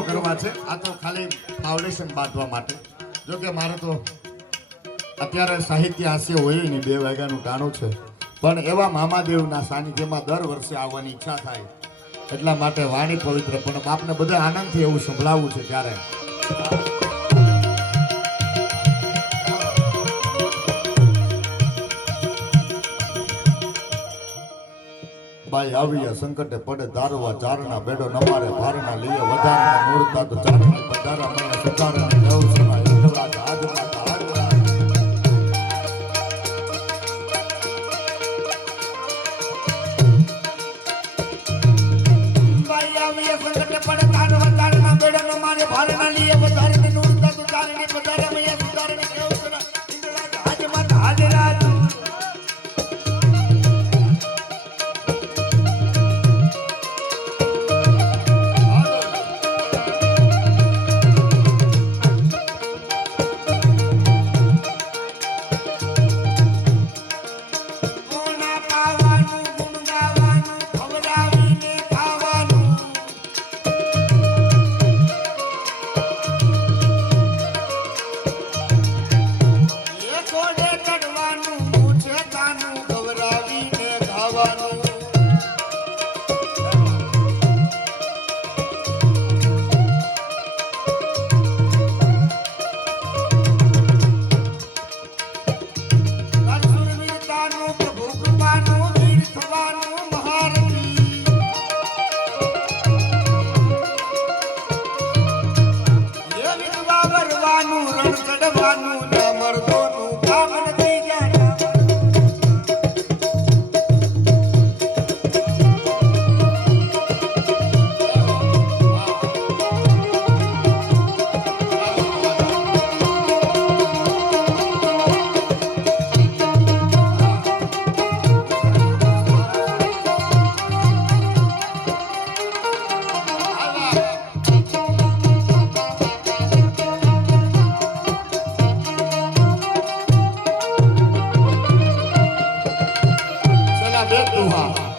પ્રયોગો કરવા છે. આ તો ખાલી ફાઉન્ડેશન બાંધવા માટે. જો કે મારે તો અત્યારે સાહિત્ય હાસ્ય હોય નહીં, 2 વાગ્યાનું ટાણું છે, પણ એવા મામાદેવના સાનિધ્યમાં દર વર્ષે આવવાની ઈચ્છા થાય એટલા માટે વાણી પવિત્ર, પણ બાપને બધા આનંદથી એવું સંભળાવવું છે. ત્યારે બાઈ આવ્યા સંકટે પડે દારવા ચારણા બેડો નમારે ભારના લીએ વધારના મૂળતા તો ચારણી પધારા મને સુધારને નવ સમય ઉઠવા આજ માતા બાઈ આવ્યા સંકટે પડે દારવા ચારણા બેડો નમારે ભારના લીએ વધારને મૂળતા તો ચારણી પધારા મને સુધારને નવ સમય આજ માતા હાજરા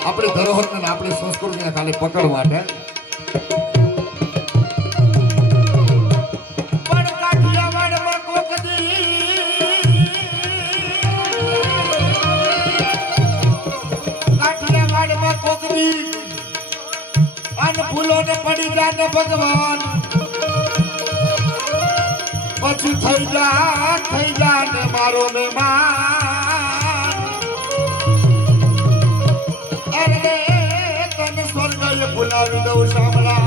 આપણી ધરોહરને આપણી સંસ્કૃતિને ખાલી પકડ માટે કાઠિયાવાડમાં કોકદી અને ફૂલોને પડી જાને ભગવાન પછી થઈ જા ને મારો મહેમાન બોલાવી દઉં શામળા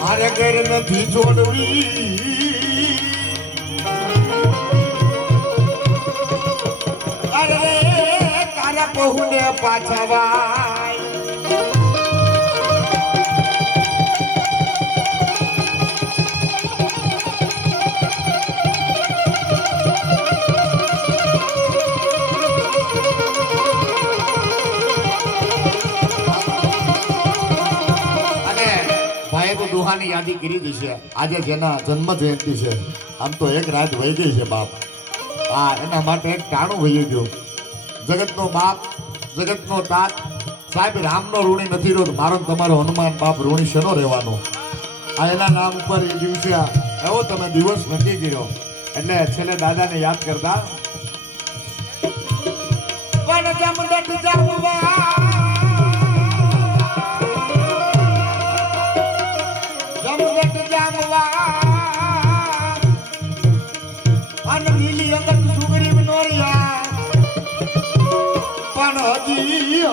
મારે ઘર નથી છોડવી અરે તારા બહુને પાછા વાય દુહાની યાદી કરી દીધી છે. આજે જેના જન્મ જયંતિ છે, આમ તો એક રાત વહી ગઈ છે બાપ. એના માટે એક ટાણું વહી ગયું. જગતનો બાપ, જગતનો તાત સાહેબ રામનો ઋણી નથી રહ્યો, મારો તમારો હનુમાન બાપ ઋણી શેનો રહેવાનો. એના નામ ઉપર એ દિવસે એવો તમે દિવસ નક્કી કર્યો એટલે છેલ્લે દાદાને યાદ કરતા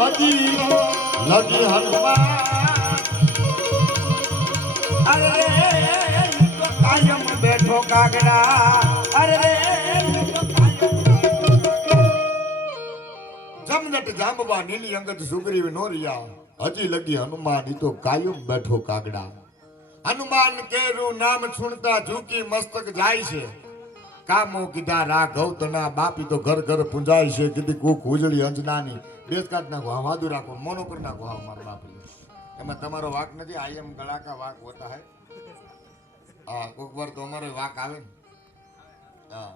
હજી લગી હનુમાન અરે કાયમ બેઠો કાગડા અરે જમદટ જમદટ જાંબવા નીલી અંગત સુગ્રીવ નોરિયા હજી લગી હનુમાન ઈ તો કાયમ બેઠો કાગડા હનુમાન કેરું નામ સુણતા ઝૂકી મસ્તક જાય છે કામો કીધા રાઘવ તના બાપી તો ઘર ઘર પૂંજાય છે કીધી કુક ઉજળી અંજનાની બેસ કાઢ નાખો હા વાદુ રાખો મોનો કરી નાખો હા મારો બાપી એમાં તમારો વાક નથી આઈ એમ ગળા કા વાક હોતા હે હા કોક વાર તો અમારો વાક આવે ને હા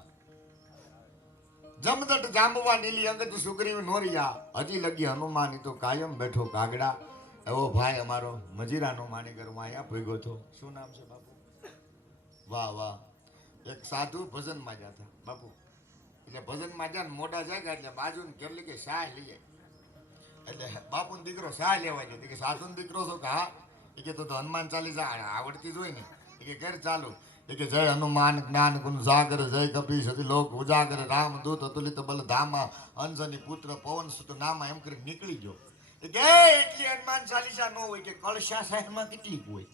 જમદટ જાંબવા નીલી અંગત સુગ્રીવ નોરિયા હજી લગી હનુમાન ઈ તો કાયમ બેઠો કાગડા એવો ભાઈ અમારો મજીરાનો માણીગરમાં આયા ભેગો થો શું નામ છે બાપુ વાહ વાહ એક સાધુ ભજનમાં જતા બાપુ એટલે ભજનમાં જાય ને મોઢા જાય એટલે બાજુ ને કેટલી કે શાહ લઈએ એટલે બાપુ ને દીકરો શાહ લેવા જાય કે સાધુ ને દીકરો છો કે હા એ કે તો હનુમાન ચાલીસા આવડતી જ હોય ને એ કે ઘર ચાલુ એ કે જય હનુમાન જ્ઞાન ગુણ જાગર જય કપી સતી લોક ઉજાગર રામ દૂત અતુલિત બલ ધામા અંજની પુત્ર પવન સુત નામા એમ કરી નીકળી ગયો એ કે એટલી હનુમાન ચાલીસા ન હોય કે કળશા સાહેબમાં કેટલી હોય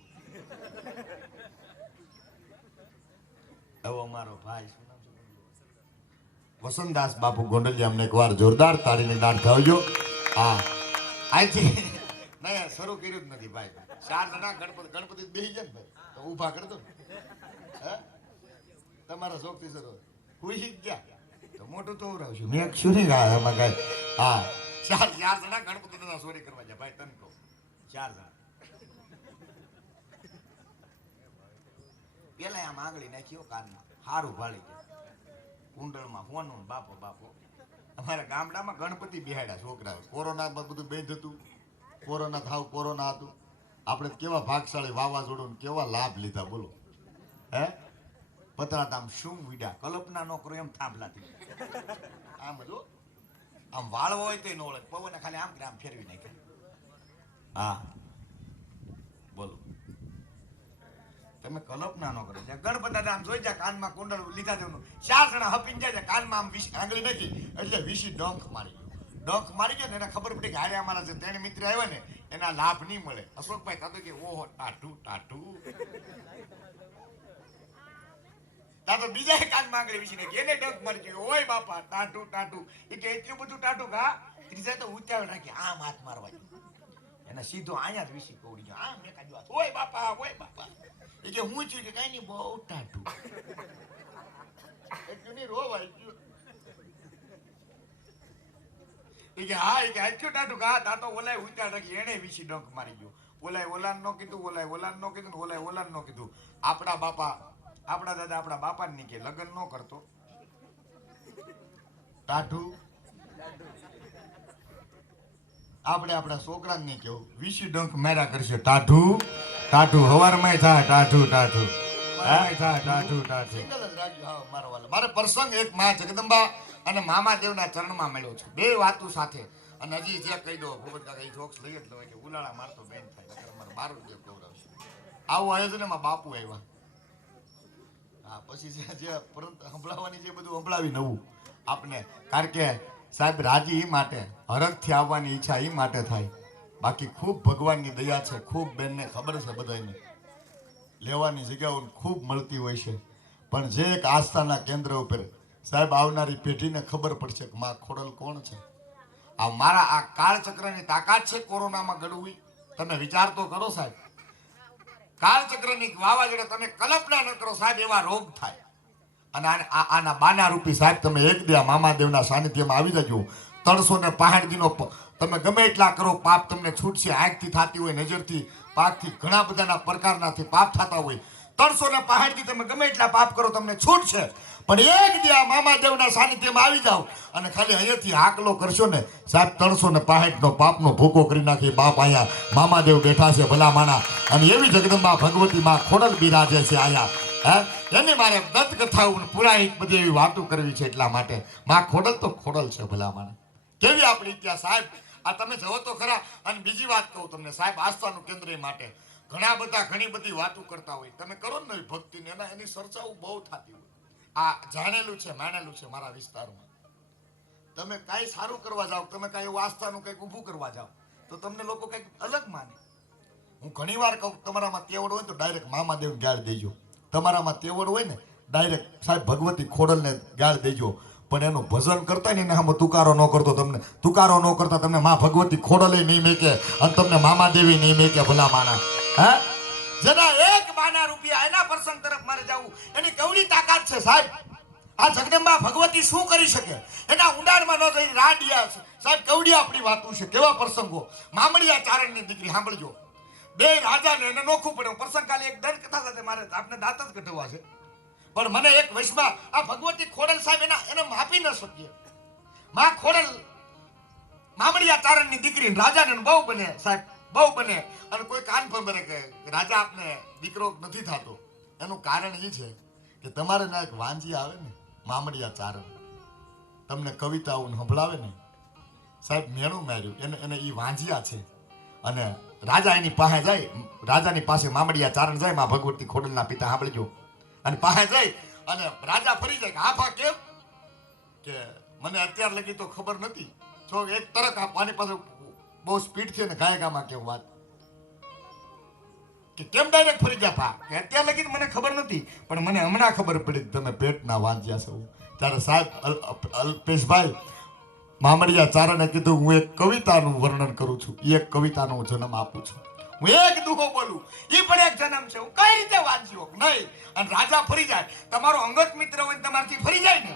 એવો અમારો ભાઈ શું નામ છે વસંતદાસ બાપુ ગોંડલિયા અમને એકવાર જોરદાર તાળીની દાંત ખાવજો હા આજથી નહીં શરૂ કર્યું જ નથી ભાઈ 4 જણા ગણપતિ બેસી જાય ને ભાઈ તો ઊભા કરતો તમારા શોખથી શરૂ ખુશી ગયા તો મોટું તો ઉરાવશું મેં શું નહીં ગાય એમાં કાંઈ હા 4 જણા ગણપતિ દાદા ચોરી કરવા જાય ભાઈ તને કહું 4 જણા પેલા આમ આંગળી નાખ્યો કાનમાં હારું ભાળી ગયા કુંડળમાં હોનું બાપો બાપો અમારા ગામડામાં ગણપતિ બિહાડ્યા છોકરાઓ કોરોનામાં બધું બંધ હતું કોરોના થાવ કોરોના હતું આપણે કેવા ભાગશાળી વાવાઝોડું કેવા લાભ લીધા બોલો હે પતરા આમ શું વીડ્યા કલ્પના ન કરો એમ થાંભલાથી આમ જો આમ વાળવો હોય તો ન ઓળખ પવને ખાલી આમ ફેરવી નાખે હા બોલો તમે કલ્પના ન કરો ગણપતિ દાદા આમ જોઈ જાય કાનમાં કુંડળ લીધા દેવાનું 4 જણા હપીને જાય કાનમાં આમ આંગળી નાખી એટલે વીસી ડંખ મારી ગયો ને એને ખબર પડી કે હારે અમારા જે 3 મિત્ર આવ્યા ને એના લાભ નહીં મળે અશોકભાઈ થતો કે ઓહો ટાટુ તો બીજા કાનમાં આંગળી વીસી નાખી એને ડંખ મારી ગયો ઓય બાપા ટાટુ એ કે એટલું બધું ટાટુ કા ત્રીજા તો ઉતાવળ રાખી આમ હાથ મારવા એને સીધો અહીંયા જ વીસી કોડી ગયો આમ મેં કાઢ્યો ઓય બાપા એ કે હું છું કે કઈ નહીં બહુ ટાટુ એટલું નહીં રોવાય ગયું એ કે હા એ કે આટલું ટાટુ કા તા તો ઓલાય ઉતાર રાખી એને વીસી ડંખ મારી ગયો ઓલાય ઓલાન નો કીધું ઓલાય ઓલાન નો કીધું આપણા દાદા આપણા બાપા ને કે લગ્ન નો કરતો ટાટુ આપણે આપણા છોકરાને નહીં કેવું વીસી ડંખ માર્યા કરશે ટાટુ હવારમાં થાય ટાટુ મારે પ્રસંગ એક માં જગદંબા અને મામાદેવના ચરણમાં મળ્યો છે 2 વાતો સાથે અને હજી જે કહી દો ભગત કાકા એ જોક્સ લઈ જ લો કે ઉલાળા મારતો બેન થાય મારે મારું જે ગૌરવશે આવું આયોજન એમાં બાપુ આવ્યા હા પછી જે પરંતુ સંભળાવવાની જે બધું સંભળાવી નવું આપને કારણ કે સાહેબ રાજી એ માટે હરખથી આવવાની ઈચ્છા એ માટે થાય બાકી ખૂબ ભગવાનની દયા છે ખૂબ બેનને ખબર છે બધાને લેવાની જગ્યાઓ ખૂબ મળતી હોય છે પણ જે એક આસ્થાના કેન્દ્ર ઉપર સાહેબ આવનારી પેઢીને ખબર પડશે કે માં ખોડલ કોણ છે આ મારા આ કાળચક્રની તાકાત છે કોરોનામાં ગળવી તમે વિચાર તો કરો સાહેબ કાળચક્રની વાવાઝોડા તમે કલ્પના ન કરો સાહેબ એવા રોગ થાય અને આના બાના રૂપી સાહેબ તમે એક દે મામાદેવના સાનિધ્યમાં આવી જજો 365 દિનો તમે ગમે એટલા કરો પાપ તમને છૂટશે આંખથી થતી હોય નજરથી પાકથી ઘણા બધાના પ્રકારનાથી પાપ થતા હોય 365 થી તમે ગમે એટલા પાપ કરો તમને છૂટશે પણ એક દી આ મામાદેવના સાનિધ્યમાં આવી જાવ અને ખાલી અહીંયાથી હાકલો કરશો ને સાહેબ 365 નો પાપનો ભૂકો કરી નાખી બાપ અહીંયા મામાદેવ બેઠા છે ભલા માના અને એવી જગદંબા ભગવતી માં ખોડલ બિરાજે છે અહીંયા એની મારે દત્ત કથાઓ પુરાણિક બધી એવી વાતો કરવી છે એટલા માટે માં ખોડલ તો ખોડલ છે ભલા માના કેવી આપણી ઇતિહાસ સાહેબ આ તમે જવો તો ખરા અને બીજી વાત કહું તમને સાહેબ આસ્થાનું કેન્દ્ર માટે ઘણી બધી વાતો કરતા હોય તમે કરો ને ભક્તિને એની ચર્ચાઓ બહુ થતી હોય આ જાણેલું છે માનેલું છે મારા વિસ્તારમાં તમે કાંઈ સારું કરવા જાઓ તમે કાંઈ એવું આસ્થાનું કંઈક ઊભું કરવા જાઓ તો તમને લોકો કંઈક અલગ માને હું ઘણી વાર કહું તમારામાં તેવડ હોય તો ડાયરેક્ટ મામાદેવને ગાળ દેજો તમારામાં તેવડ હોય ને ડાયરેક્ટ સાહેબ ભગવતી ખોડલને ગાળ દેજો પણ એનું ભજન કરતા ને એને આમાં તુકારો ન કરતો, તમને તુકારો ન કરતા તમને માં ભગવતી ખોડલે નહીં મેકે અને તમને મામા દેવી નહીં મેકે ભલા માણા. હા, જેના એક બાના રૂપિયા એના પ્રસંગ તરફ મારે જવું, એની કેવડી તાકાત છે સાહેબ. આ જગદંબા ભગવતી શું કરી શકે? એના ઊંડાણમાં ન જઈ રાડિયા છે સાહેબ. કેવડી આપણી વાતું છે, કેવા પ્રસંગો. મામડિયા ચારણની દીકરી સાંભળજો, બે રાજાને એને નોખું પડે. પ્રસંગ કાલે એક દંત કથા સાથે મારે આપને દાંત જ કઢાવવા છે, પણ મને એક વૈષ્ણવ આ ભગવતી ખોડલ સાહેબ એને માપી ન શકીએ. માં ખોડલ મામડિયા ચારણની દીકરી રાજાને બહુ બને સાહેબ, બહુ બને. અને કોઈ કાન પર બને કે રાજા આપને દીકરો નથી થતો. એનું કારણ એ છે કે તમારે ના એક વાંજી આવે ને મામડિયા ચારણ, તમને કવિતાઓ સંભળાવે ને સાહેબ, મેણું માર્યું એને એ વાંજિયા છે. અને રાજા એની પાસે જાય, રાજાની પાસે મામડિયા ચારણ જાય, માં ભગવતી ખોડલના પિતા સાંભળજો. અને પાસે જાય અને રાજા ફરી જાય કે આફા કેમ કે મને અત્યાર લગી તો ખબર નથી. જો એક તરક આપવાની પાસે બહુ સ્પીડ છે ને ગાયકામાં કેવું વાત કે કેમ ડાયરેક્ટ ફરી ગયા પા કે અત્યાર લગી મને ખબર નથી, પણ મને હમણાં ખબર પડી કે તમે પેટના વાંચ્યા છો. ત્યારે સાહેબ અલ્પેશભાઈ મામડિયા ચારણે કીધું હું એક કવિતાનું વર્ણન કરું છું, એક કવિતાનો હું જન્મ આપું છું, હું એક દુહો બોલું, એ પણ એક જન્મ છે, હું કઈ રીતે વાંચ્યો નહીં. અને રાજા ફરી જાય, તમારો અંગત મિત્ર હોય તમારથી ફરી જાય ને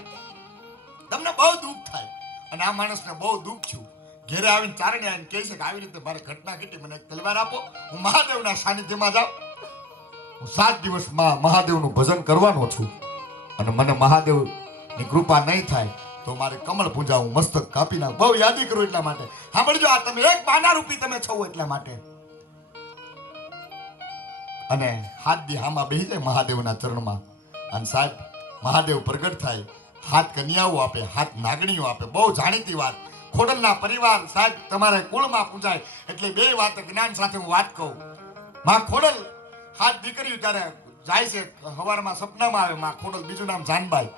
તમને બહુ દુઃખ થાય. અને આ માણસને બહુ દુઃખ છું. ઘેરે આવીને ચારણે આવીને કહે છે કે આવી રીતે મારે ઘટના ઘટી, મને એક તલવાર આપો, હું મહાદેવના સાનિધ્યમાં જાઉં, હું 7 દિવસમાં મહાદેવનું ભજન કરવાનો છું. અને મને મહાદેવની કૃપા નહીં થાય તો મારે કમળ પૂજા, હું મસ્તક કાપી નાખ. બહુ યાદી કરું એટલા માટે. સાંભળજો, આ તમે એક બાના રૂપી તમે છો એટલા માટે. અને હાથ દી હામાં બેસી જાય મહાદેવના ચરણમાં. અને સાહેબ મહાદેવ પ્રગટ થાય, હાથ કન્યાઓ આપે, હાથ નાગણીઓ આપે. બહુ જાણીતી વાત. ખોડલના પરિવાર સાહેબ તમારે કુળમાં પૂજાય. એટલે બે વાત જ્ઞાન સાથે હું વાત કહું. માં ખોડલ હાથ દીકરીઓ ત્યારે જાય છે, સવારમાં સપનામાં આવે માં ખોડલ, બીજું નામ જાનબાઈ,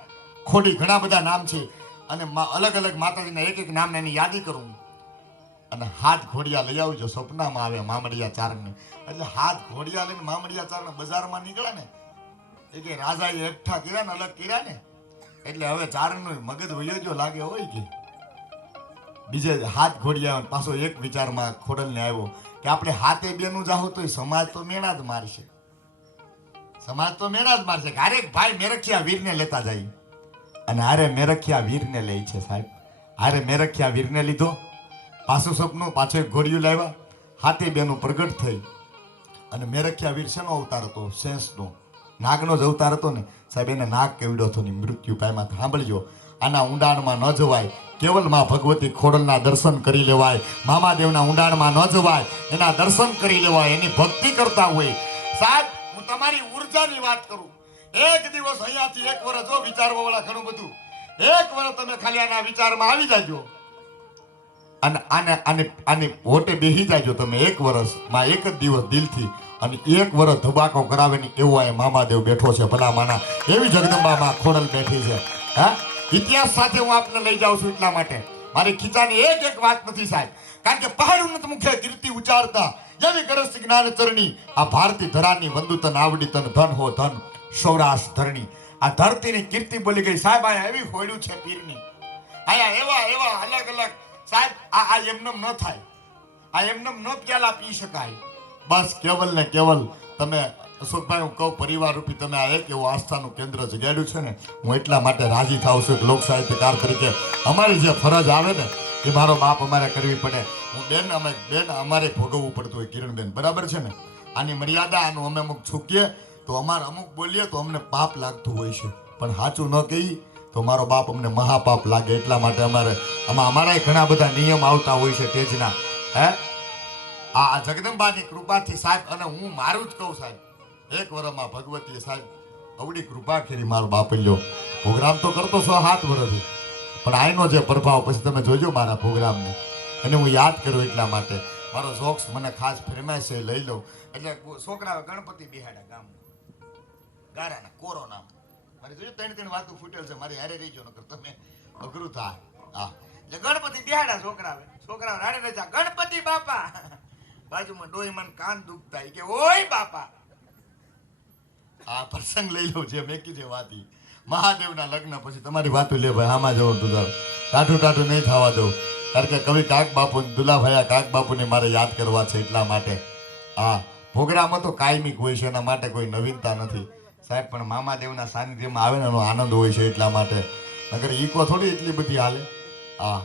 ખોડી, ઘણા બધા નામ છે. અને અલગ અલગ માતાજીના એક એક નામને એની યાદી કરું. અને હાથ ઘોડિયા લઈ આવજો, સપનામાં આવે મામડિયા ચારણને. એટલે હાથ ઘોડિયા લઈને મામડિયા ચારણ બજારમાં નીકળ્યા ને એ કે રાજાએ એકઠા કર્યા ને અલગ કર્યા ને એટલે હવે ચારણનું મગજ વયો લાગે હોય કે બીજે હાથ ઘોડિયા પાછો એક વિચારમાં ખોડલને આવ્યો કે આપણે હાથે બેનું જાહો તો સમાજ તો મેણા જ મારશે, સમાજ તો મેણા જ મારશે. હારે ભાઈ મેરખિયા વીરને લેતા જાય. અને હારે મેરખિયા વીરને લે છે સાહેબ. હારે મેરખિયા વીરને લીધો, પાછું સપનું, પાછો એક ઘોડિયું લાવ્યા, હાથે બેનું પ્રગટ થઈ. અને મેરખિયા વીર શેનો અવતાર હતો? શેષનો, નાગનો જ અવતાર હતો ને સાહેબ. એને નાગ કેવડો હતો ને મૃત્યુ પામ્યા. સાંભળજો, આના ઊંડાણમાં ન જવાય. કેવલ માં ભગવતી ખોડલના દર્શન કરી લેવાય. મામાદેવના ઊંડાણમાં ન જવાય, એના દર્શન કરી લેવાય, એની ભક્તિ કરતા હોય. સાહેબ હું તમારી ઉર્જાની વાત કરું. એક દિવસ અહીંયાથી એક વર્ષ જો વિચારવા વાળા ઘણું બધું, એક વર્ષ તમે ખાલી આના વિચારમાં આવી જાજો અને આને હોટે બેસી જાજો તમે એક વર્ષમાં, એક જ દિવસ દિલથી. અને એક વર્ષ ધબાકો કરાવે ને એવો આ મામાદેવ બેઠો છે ભલા માના. એવી જગદંબામાં ખોડલ બેઠી છે. હા, ઇતિહાસ સાથે હું આપને લઈ જાઉં છું એટલા માટે. મારી ખીચાની એક વાત નથી સાહેબ, કારણ કે પહાડ ઉન્નત મુખે કીર્તિ ઉચારતા જેવી ગરજ જ્ઞાન ચરણી, આ ભારતી ધરાની વંદુ તન આવડી તન ધન હો ધન સૌરાષ્ટ્ર ધરણી. આ ધરતીની કીર્તિ બોલી ગઈ સાહેબ. આયા એવી હોડ્યું છે પીરની, આયા એવા અલગ અલગ સાહેબ. આ એમનેમ ન થાય, આ એમનેમ ન પ્યાલા પી શકાય. બસ કેવલ ને કેવલ તમે અશોકભાઈ, હું કહું પરિવાર રૂપી તમે આ એક એવું આસ્થાનું કેન્દ્ર જગાડ્યું છે ને, હું એટલા માટે રાજી થાઉં છું કે લોક સાહિત્યકાર તરીકે અમારી જે ફરજ આવે ને એ મારો બાપ અમારે કરવી પડે. હું બેન અમારે ભોગવવું પડતું હોય કિરણબેન, બરાબર છે ને. આની મર્યાદા, આનું અમે અમુક છૂકીએ તો અમારે અમુક બોલીએ તો અમને પાપ લાગતું હોય છે, પણ સાચું ન કહીએ તો મારો બાપ અમને મહાપાપ લાગે. એટલા માટે અમારા ઘણા બધા નિયમ આવતા હોય છે તેજના. હે, આ જગદંબાની કૃપાથી સાહેબ. અને હું મારું જ કહું સાહેબ, એક વર્ષમાં ભગવતીએ સાહેબ અવડી કૃપા કરી. મારો બાપ લ્યો પ્રોગ્રામ તો કરતો 6-7 વર્ષથી, પણ આઈનો જે પ્રભાવ પછી તમે જોજો મારા પ્રોગ્રામને. અને હું યાદ કરું એટલા માટે મારો શોખ મને ખાસ ફરમાઈશ છે લઈ લઉં. એટલે છોકરાઓ ગણપતિ બિહાડા ગામ ગારાના કોરોના મારી જોયું 3 વાતો ફૂટેલ છે. મારી હારે રહીજો નકર તમે અઘરું થાય. હા, એટલે ગણપતિ બિહાડા છોકરાઓ રાડે રજા ગણપતિ બાપા. બાજુમાં ડોહીમાં કાન દુખતા કે ઓય બાપા. આ પ્રસંગ લઈ લો જે મેં કીધી વાતી. મહાદેવના લગ્ન પછી તમારી વાતો લે ભાઈ આમાં જવું તું તાર ટાટું ટાટું નહીં થવા દઉં કારણ કે કવિ કાક બાપુ દુલાભાયા કાક બાપુને મારે યાદ કરવા છે એટલા માટે હા પ્રોગ્રામમાં તો કાયમિક હોય છે એના માટે કોઈ નવીનતા નથી સાહેબ પણ મામાદેવના સાનિધ્યમાં આવે ને એનો આનંદ હોય છે એટલા માટે નગર ઈકો થોડી એટલી બધી હાલે હા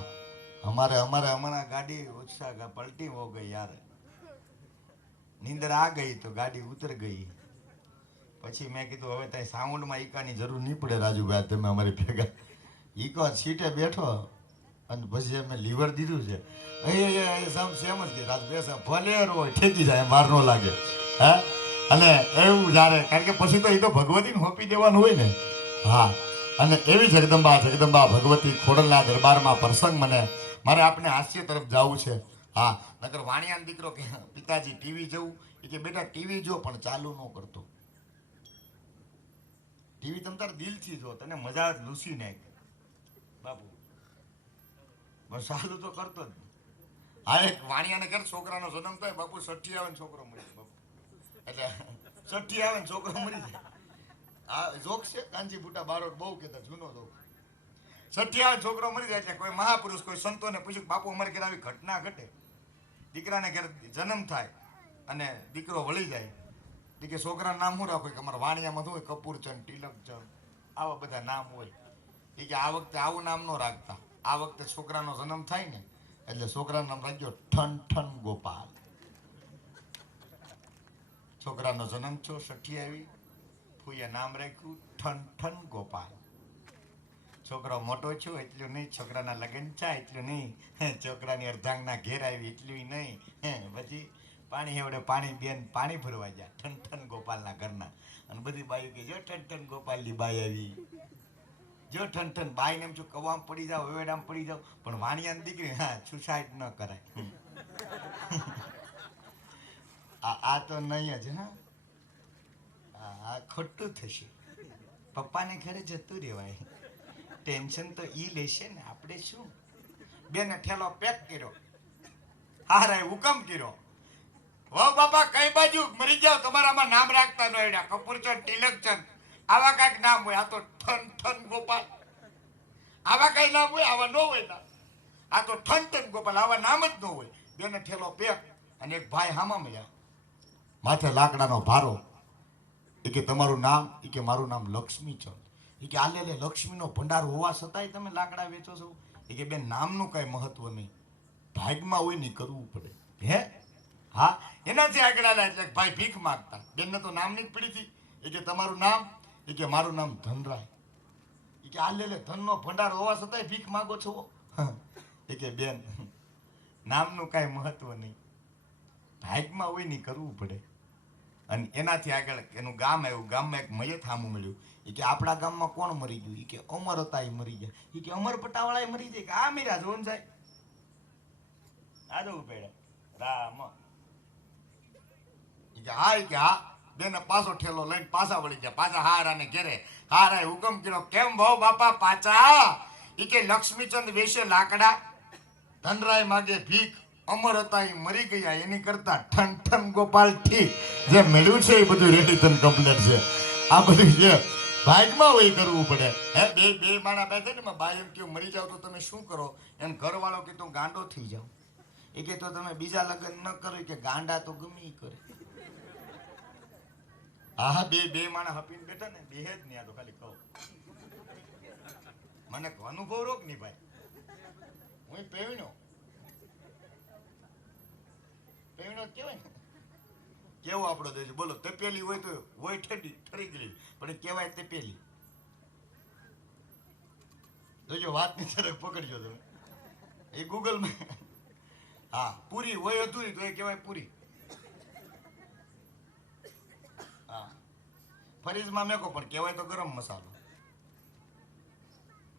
અમારે હમણાં ગાડી ઓછા પલટી હો ગઈ યાર નીંદર આ ગઈ તો ગાડી ઉતર ગઈ પછી મેં કીધું હવે ત્યાં સાઉન્ડમાં ઈકાની જરૂર નહીં પડે રાજુભાઈ તમે અમારી ભેગા ઈકો સીટે બેઠો અને પછી અમે લીવર દીધું છે સેમ જ કે રાજ બેસ ભલે હોય ઠેકી જાય વાર ન લાગે હા અને એવું જ્યારે કારણ કે પછી તો એ તો ભગવતીને હોપી દેવાનું હોય ને હા અને એવી જગદંબા ભગવતી ખોડલના દરબારમાં પ્રસંગ મને મારે આપણે હાસ્ય તરફ જવું છે હા નકર વાણિયાનો દીકરો કે પિતાજી ટીવી જોવું એ કે બેટા ટીવી જો પણ ચાલુ ન કરતો ટીવી તમ તાર દિલથી જો તને મજા લૂસી નાખ બાપુ બસ ચાલુ તો કરતો જ હા એક વાણિયાને ઘર છોકરાનો જન્મ થાય બાપુ 60 આવે ને છોકરો મરી જાય બાપુ એટલે 60 આવે ને છોકરો મરી જાય આ જોક છે કાંજી બુટા બારોટ બહુ કહેતા જૂનો જોક 60 આવે છોકરો મરી જાય એટલે કોઈ મહાપુરુષ કોઈ સંતોને પૂછ્યું બાપુ અમારે ઘરે આવી ઘટના ઘટે દીકરાને ઘરે જન્મ થાય અને દીકરો વળી જાય કે છોકરાનું નામ શું રાખો કે અમારા વાણિયામાં શું હોય કપૂરચંદ તિલકચંદ આવા બધા નામ હોય એ કે આ વખતે આવું નામ ન રાખતા આ વખતે છોકરાનો જન્મ થાય ને એટલે છોકરાનું નામ રાખ્યો ઠન ઠન ગોપાલ છોકરાનો જન્મ છો 60 આવી ફૂઈએ નામ રાખ્યું ઠન ઠન ગોપાલ છોકરો મોટો છો એટલું નહીં છોકરાના લગ્ન છે એટલું નહીં છોકરાની અર્ધાંગના ઘેર આવી એટલું નહીં પછી પાણી એવડે પાણી બેન પાણી ભરવા ગયા ઠન ઠન ગોપાલના ઘરના અને બધી બાઈઓ કે જો ઠન ઠન ગોપાલની બાઈ આવી જો ઠન ઠન બાઈને એમ છું કવામ પડી જાવ વેડામ પડી જાવ પણ વાણિયાની દીકરી હા સુસાઇડ ન કરાય આ તો નહીં જ હા આ ખોટું થશે પપ્પાને ઘરે જતું રહેવાય ટેન્શન તો ઈ લેશે ને આપણે શું બેને ઠેલો પેક કર્યો હારાય હુકમ કર્યો ઓ બાપા કઈ બાજુ મરી જાવ તમારામાં નામ રાખતા ન એડા કપૂરચંદ તિલકચંદ આવા કઈક નામ હોય આ તો ઠન ઠન ગોપાલ આવા કઈ નામ હોય આવા ન હોય ના આ તો ઠન ઠન ગોપાલ આવા નામ જ ન હોય બેને ઠેલો પેક અને એક ભાઈ હામા મળ્યા માથે લાકડાનો ભારો એ કે તમારું નામ એ કે મારું નામ લક્ષ્મીચંદ એ કે આલે લક્ષ્મીનો ભંડાર હોવા છતાંય તમે લાકડા વેચો છો એ કે બેન નામનું કઈ મહત્વ નહીં ભાગમાં હોય નહીં કરવું પડે હે હા એનાથી આગળ આલા એટલે ભાઈ ભીખ માગતા બેનને તો નામની જ પડી હતી એ કે તમારું નામ એ કે મારું નામ ધનરાય એ કે આ લે ધનનો ભંડાર હોવા છતાંય ભીખ માગો છો એ કે બેન નામનું કાંઈ મહત્વ નહીં ભાગમાં હોય નહીં કરવું પડે અને એનાથી આગળ એનું ગામ આવ્યું ગામમાં એક મયત સામું મળ્યું એ કે આપણા ગામમાં કોણ મરી ગયું એ કે અમર હતા એ મરી ગયા એ કે અમર પટાવાળા મરી જાય કે આ મીરા જોન જાય આ જવું પડે રામ કે હા બેન પાછો ઠેલો લઈને પાછા વળી ગયા પાછા હારાને ઘેરે હારાએ હુકમ કર્યો કેમ ભાવ બાપા પાછા એ કે લક્ષ્મીચંદ વેશે લાકડા ધનરાય માગે ભીખ અમર હતા એ મરી ગયા એની કરતા ઠન ઠન ગોપાલ ઠીક જે મેળવ્યું છે એ બધું રેડી તન કમ્પ્લીટ છે આ બધું છે ભાગમાં હોય કરવું પડે હે બે માણા બેઠે ને બાઈ એમ કેવું મરી જાવ તો તમે શું કરો એમ ઘરવાળો કે તું ગાંડો થઈ જાવ એ કે તો તમે બીજા લગ્ન ન કરો કે ગાંડા તો ગમે એ કરે હા બે માણા હપીને બેઠા ને બે જ નહીં આ તો ખાલી કહું મને અનુભવ રોક નહીં ભાઈ હું પેવણ્યો કેવાય ને કેવો આપણો દેશ બોલો તપેલી હોય તો હોય ઠરી ગઈ પણ કેવાય તપેલી જોજો વાતની તરફ પકડજો તમે એ ગૂગલમાં હા પૂરી હોય અધૂરી તો એ કહેવાય પૂરી હા ફરીજમાં મેકો પણ કહેવાય તો ગરમ મસાલો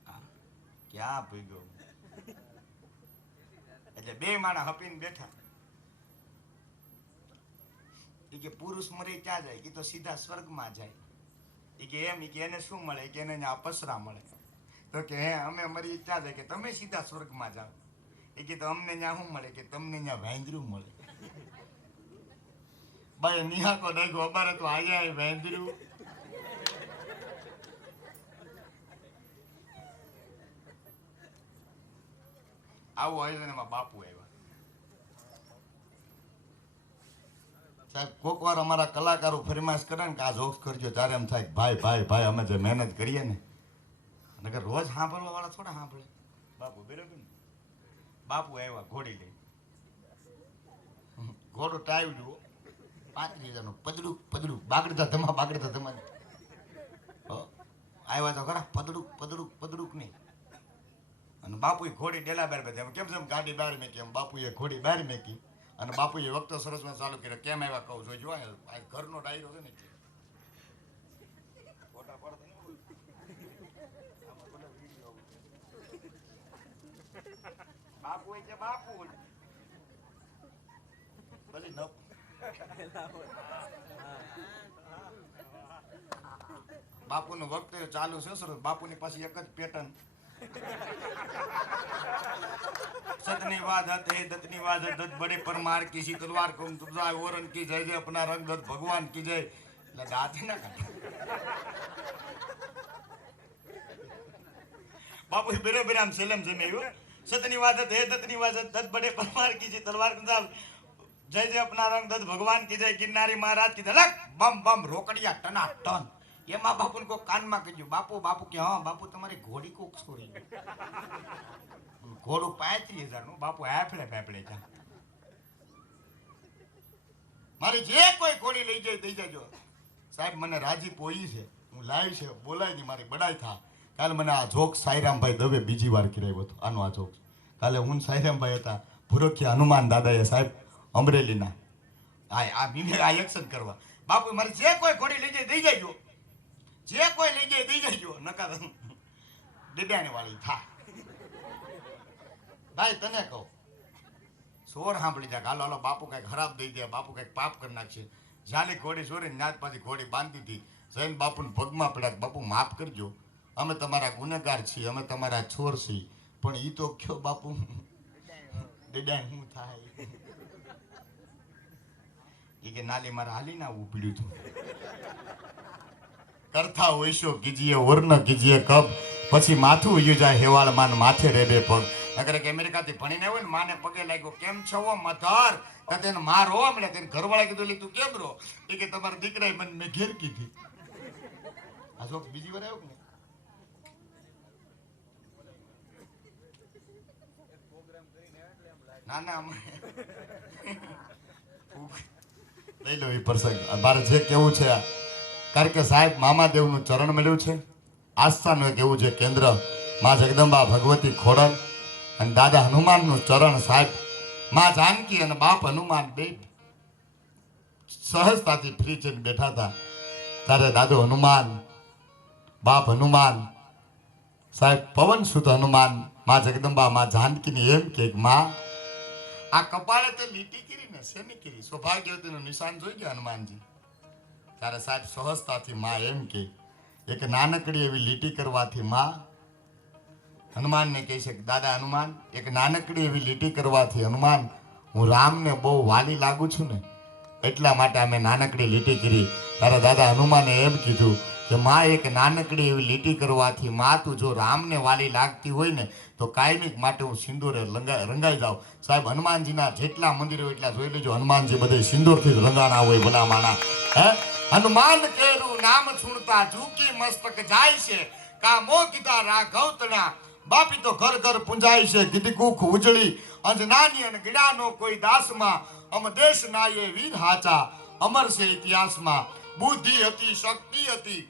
હા ક્યાં ભૂગ્યો એટલે બે માણા હપીને બેઠા એ કે પુરુષ મરી ક્યાં જાય એ તો સીધા સ્વર્ગમાં જાય એ કે એમ કે એને શું મળે કે એને અપસરા મળે તો કે હે અમે મરી ક્યાં જાય કે તમે સીધા સ્વર્ગમાં જાઓ એ કે તો અમને ત્યાં શું મળે કે તમને ત્યાં વાંદરું મળે ભાઈ નિહાકો નાખ્યો અમારે તો આયા વાંદરું આવું આયોજન એમાં બાપુ આવ્યા. સાહેબ કોક વાર અમારા કલાકારો ફરમાઈશ કરે ને કે આ જોક્સ કરજો, ત્યારે એમ થાય ભાઈ ભાઈ ભાઈ અમે જે મહેનત કરીએ ને, નકર રોજ સાંભળવા વાળા થોડા સાંભળે. બાપુ બરાબર ને? બાપુ આવ્યા ઘોડી લઈ. ઘોડું ટાયું જુઓ 35,000 પદડું પદડું બાગડતા ધમા આવ્યા તો ખરા પદડું પદડું પદડું નહીં. અને બાપુએ ઘોડી ડેલા બહાર બેઠા કેમ છે ગાડી બહાર મેકી, એમ બાપુએ ઘોડી બહાર મેકી અને બાપુએ વખતો સરસમાં ચાલુ કર્યો. કેમ આવ્યા કહું છું, જો આ ઘરનો ડાયરો છે ને ફોટા પડતા બાપુ કે બાપુ પછી બાપુનું વખત ચાલુ છે સરસ. બાપુની પાસે એક જ પેટર્ન. સતની વાત હતે દત્તની વાત દત્ત બડે પરમાર કી સી તલવાર કો તુજા ઓરન કી જય જય અપના રંગ દત્ત ભગવાન કી જય. એટલે દાંત ના કાઢે બાપુ બરાબર આમ સેલમ જમે આવ્યો. સતની વાત હતે દત્તની વાત દત્ત બડે પરમાર કી સી તલવાર કો જય જય અપના રંગ દત્ત ભગવાન કી જય. ગિરનારી મહારાજ કી ધલક બમ બમ રોકડિયા ટના ટન. એમાં બાપુને કોઈ કાનમાં કહ્યું બાપુ બાપુ કે હા બાપુ તમારી ઘોડી કોક છોડી ઘોડું 35,000 નું. બાપુ હાફળે ફાફળે જા મારી જે કોઈ ઘોડી લઈ જાય દઈ જજો સાહેબ. મને રાજી પોઈ છે, હું લાઈવ છે, બોલાય ની મારી બડાઈ થા. કાલે મને આ જોક સાઈરામભાઈ દવે બીજી વાર કરાવ્યો હતો. આનો આ જોક કાલે હું સાઈરામભાઈ હતા ભુરખિયા હનુમાન દાદાએ સાહેબ અમરેલીના આ બીને આ એક્શન કરવા. બાપુ મારી જે કોઈ ઘોડી લઈ જાય દઈ જજો, જે કોઈ લઈ જાય દઈ જજો, નકા ડિડાણી વાળી થા. ભાઈ તને કહું સોર સાંભળી જા હાલો હાલો બાપુ કઈક ખરાબ દઈ દે, બાપુ કઈક પાપ કરી નાખશે. જાલી ઘોડી સોરી નાત પાછી ઘોડી બાંધી હતી. જૈન બાપુને પગમાં પડ્યા બાપુ માફ કરજો, અમે તમારા ગુનેગાર છીએ, અમે તમારા છોર છીએ, પણ ઈ તો કયો બાપુ ડિડાણી શું થાય એ કે નાલી મારે હાલી ના આવવું પડ્યું હતું. કરતા હોઈશો કીજીએ વર્ણ કીજીએ કબ, પછી માથું ઉયું જાય હેવાળ માન માથે રે બે પગ. અગર કે અમેરિકાથી ભણીને આવ્યો ને માને પગે લાગ્યો કેમ છો મધર, તેને માં રોવા મળ્યા. તેને ઘરવાળા કીધું લી તું કેમ રો? એ કે તમારા દીકરાએ મને મેં ઘેર કીધી. આ જો બીજી વાર આવ્યો કે ના ના લઈ લો એ પ્રસંગ. મારે જે કેવું છે કારણ કે સાહેબ મામાદેવનું ચરણ મળ્યું છે, આસ્થાનું એક એવું છે કેન્દ્ર માં જગદંબા ભગવતી ખોડલ અને દાદા હનુમાનનું ચરણ સાહેબ માં જાનકી અને બાપ હનુમાન બે સહજતાથી ફ્રી થઈને બેઠા હતા. ત્યારે દાદો હનુમાન બાપ હનુમાન સાહેબ પવન સુત હનુમાન માં જગદંબા માં જાનકીની એમ કે માં આ કપાળે તે લીટી કરીને શેની કરી સૌભાગ્યવતીનું નિશાન જોઈ ગયા હનુમાનજી. ત્યારે સાહેબ સહજતાથી માં એમ કે એક નાનકડી એવી લીટી કરવાથી માં હનુમાનને કહે છે કે દાદા હનુમાન એક નાનકડી એવી લીટી કરવાથી હનુમાન હું રામને બહુ વાલી લાગુ છું ને એટલા માટે અમે નાનકડી લીટી કરી. ત્યારે દાદા હનુમાને એમ કીધું કે માં એક નાનકડી એવી લીટી કરવાથી માં તું જો રામને વાલી લાગતી હોય ને તો કાયમિક માટે હું સિંદૂરે રંગાઈ જાઉં. સાહેબ હનુમાનજીના જેટલા મંદિરો એટલા જોઈ લેજો, હનુમાનજી બધે સિંદૂરથી જ રંગાણા હોય ભલા માના. હે હનુમાન કેરું નામ સુણતા ઝૂકી મસ્તક જાય છે, કામો કીધા રાઘવતના બાપી તો ઘર ઘર પૂંજાય છે. કીધી કુખ ઉજળી અંજનાની અને ગીડાનો કોઈ દાસમાં અમ દેશ નાયે વીર હાચા અમર છે ઇતિહાસમાં. બુદ્ધિ હતી શક્તિ હતી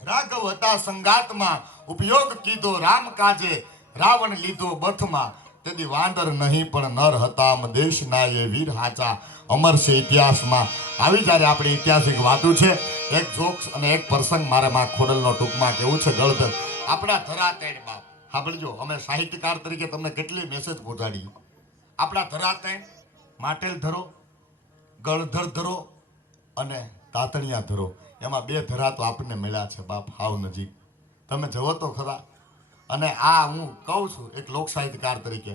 રાઘવ હતા સંગાતમાં, ઉપયોગ કીધો રામ કાજે રાવણ લીધો બથમાં. તેથી વાંદર નહીં પણ નર હતા અમ દેશ નાયે વીર હાચા અમર છે ઇતિહાસમાં. આવી જ્યારે આપણી ઐતિહાસિક વાતો છે. એક જોક્સ અને એક પ્રસંગ મારે માં ખોડલનો ટૂંકમાં કેવું છે ગળધર આપણા ધરાતેણ બાપ સાંભળજો. અમે સાહિત્યકાર તરીકે તમને કેટલી મેસેજ પહોંચાડી. આપણા ધરાતેણ માટેલ ધરો, ગળધર ધરો અને તાતણિયા ધરો, એમાં બે ધરા તો આપણને મળ્યા છે બાપ હાવ નજીક. તમે જવો તો ખરા. અને આ હું કહું છું એક લોક સાહિત્યકાર તરીકે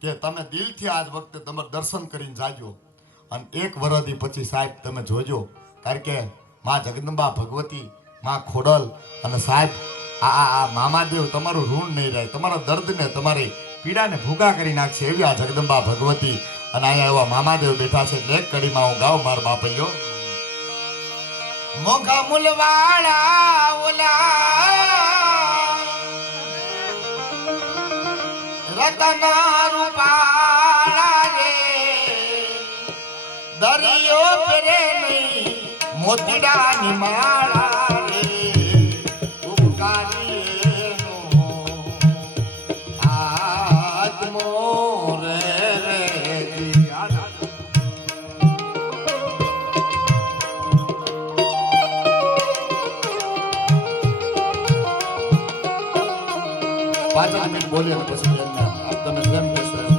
કે તમે દિલથી આજ વખતે તમે દર્શન કરીને જાજો અને એક વરદી પછી સાહેબ તમે જોજો. કારણ કે માં જગદંબા ભગવતી માં ખોડલ અને સાહેબ આ મામાદેવ તમારું ઋણ નહીં રહે, તમારા દર્દને તમારી પીડાને ભૂકા કરી નાખશે એવી આ જગદંબા ભગવતી અને અહીંયા એવા મામાદેવ બેઠા છે એટલે એક કડીમાં હું ગાઉં માર બાપૈયો મોઘા મુલવાળા ઓલા રતના રૂપાળા રે દરિયો પેરે નહીં મોતીડાની માળા રે ઉપકારી એનો આત્મો રે રે પાંચ મિનિટ બોલીએ અને પછી એમને આપ તમે કેમ કહેશો એમ.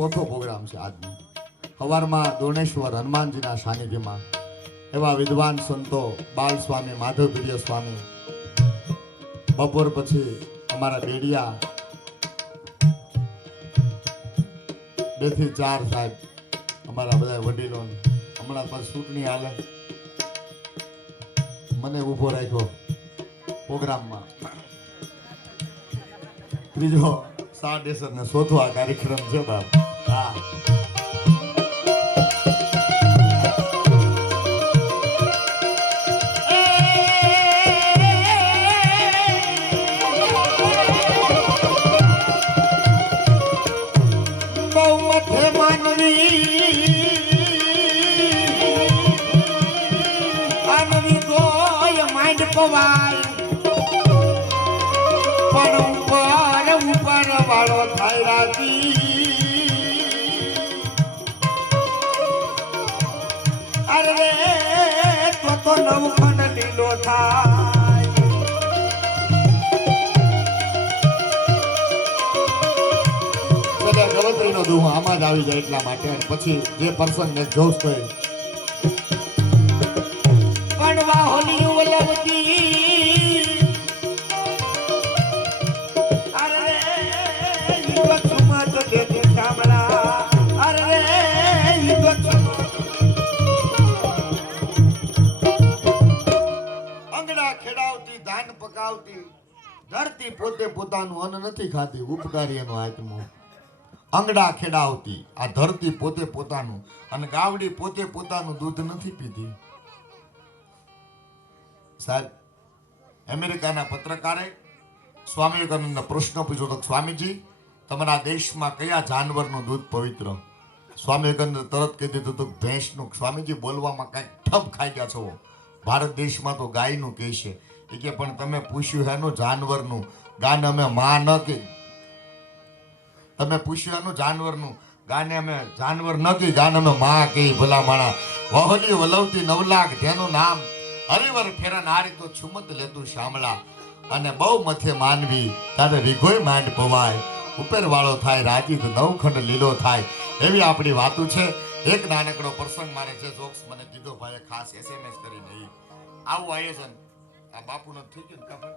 ચોથો પ્રોગ્રામ છે આજનો. સવારમાં દોણેશ્વર હનુમાનજીના સાનિધ્યમાં એવા વિદ્વાન સંતો બાલ સ્વામી માધવપ્રિય સ્વામી, બપોર પછી અમારા બેડિયા 2 થી 4 સાહેબ અમારા બધા વડીલો. હમણાં પાછી ચૂંટણી હાલે, મને ઊભો રાખ્યો પ્રોગ્રામમાં. ત્રીજો 7 ને ચોથો આ કાર્યક્રમ છે બાપ. હા, પવાય પણ ઉપર વાળો થાય રાતી. અરે તો નવખંડ લીલો થાય. બધા ગવત્રીનો દુહો આમાં જ આવી જાય એટલા માટે. અને પછી જે પર્સન ને જોશ થાય પણ વાહોલી વલવતી. અરે ઈગો છુમા તો દેતે સાંભળા. અરે ઈગો છુમા અંગડા ખેડાવતી, ધાન પકાવતી, ધરતી પોતે પોતાનું અન્ન નથી ખાતી, ઉપકારી એનો આત્મો. અંગડા ખેડાવતી આ ધરતી પોતે પોતાનું, અને ગાવડી પોતે પોતાનું દૂધ નથી પીતી. સાહેબ, અમેરિકાના પત્રકારે સ્વામી વિવેકાનંદને પ્રશ્ન પૂછ્યો તો, સ્વામીજી તમારા દેશમાં કયા જાનવરનું દૂધ પવિત્ર? સ્વામી વિવેકાનંદ તરત કહી દીધું તો ભેંસનું. સ્વામીજી બોલવામાં કાંઈક ઠપ ખાઈ ગયા છો. ભારત દેશમાં તો ગાયનું કહે છે. એ કે પણ તમે પૂછ્યું એનું જાનવરનું, ગાને અમે માં ન કે. તમે પૂછ્યું એનું જાનવરનું, ગાને અમે જાનવર ન કે, ગાને અમે માં કહી. ભલા માણા વહોલી વલવતી નવલાખ તેનું નામ હરિવર ફેરા નારી તો છુમત લેતું શામળા. અને બહુ મથે માનવી તારે વિઘોય માંડ પવાય, ઉપર વાળો થાય રાજી તો નવખંડ લીલો થાય. એવી આપણી વાતો છે. એક નાનકડો પ્રસંગ મારે છે, જોક્સ મને કીધો ભાઈ ખાસ SMS કરીને. આવું આયોજન આ બાપુનો થઈ ગયું ને ખબર?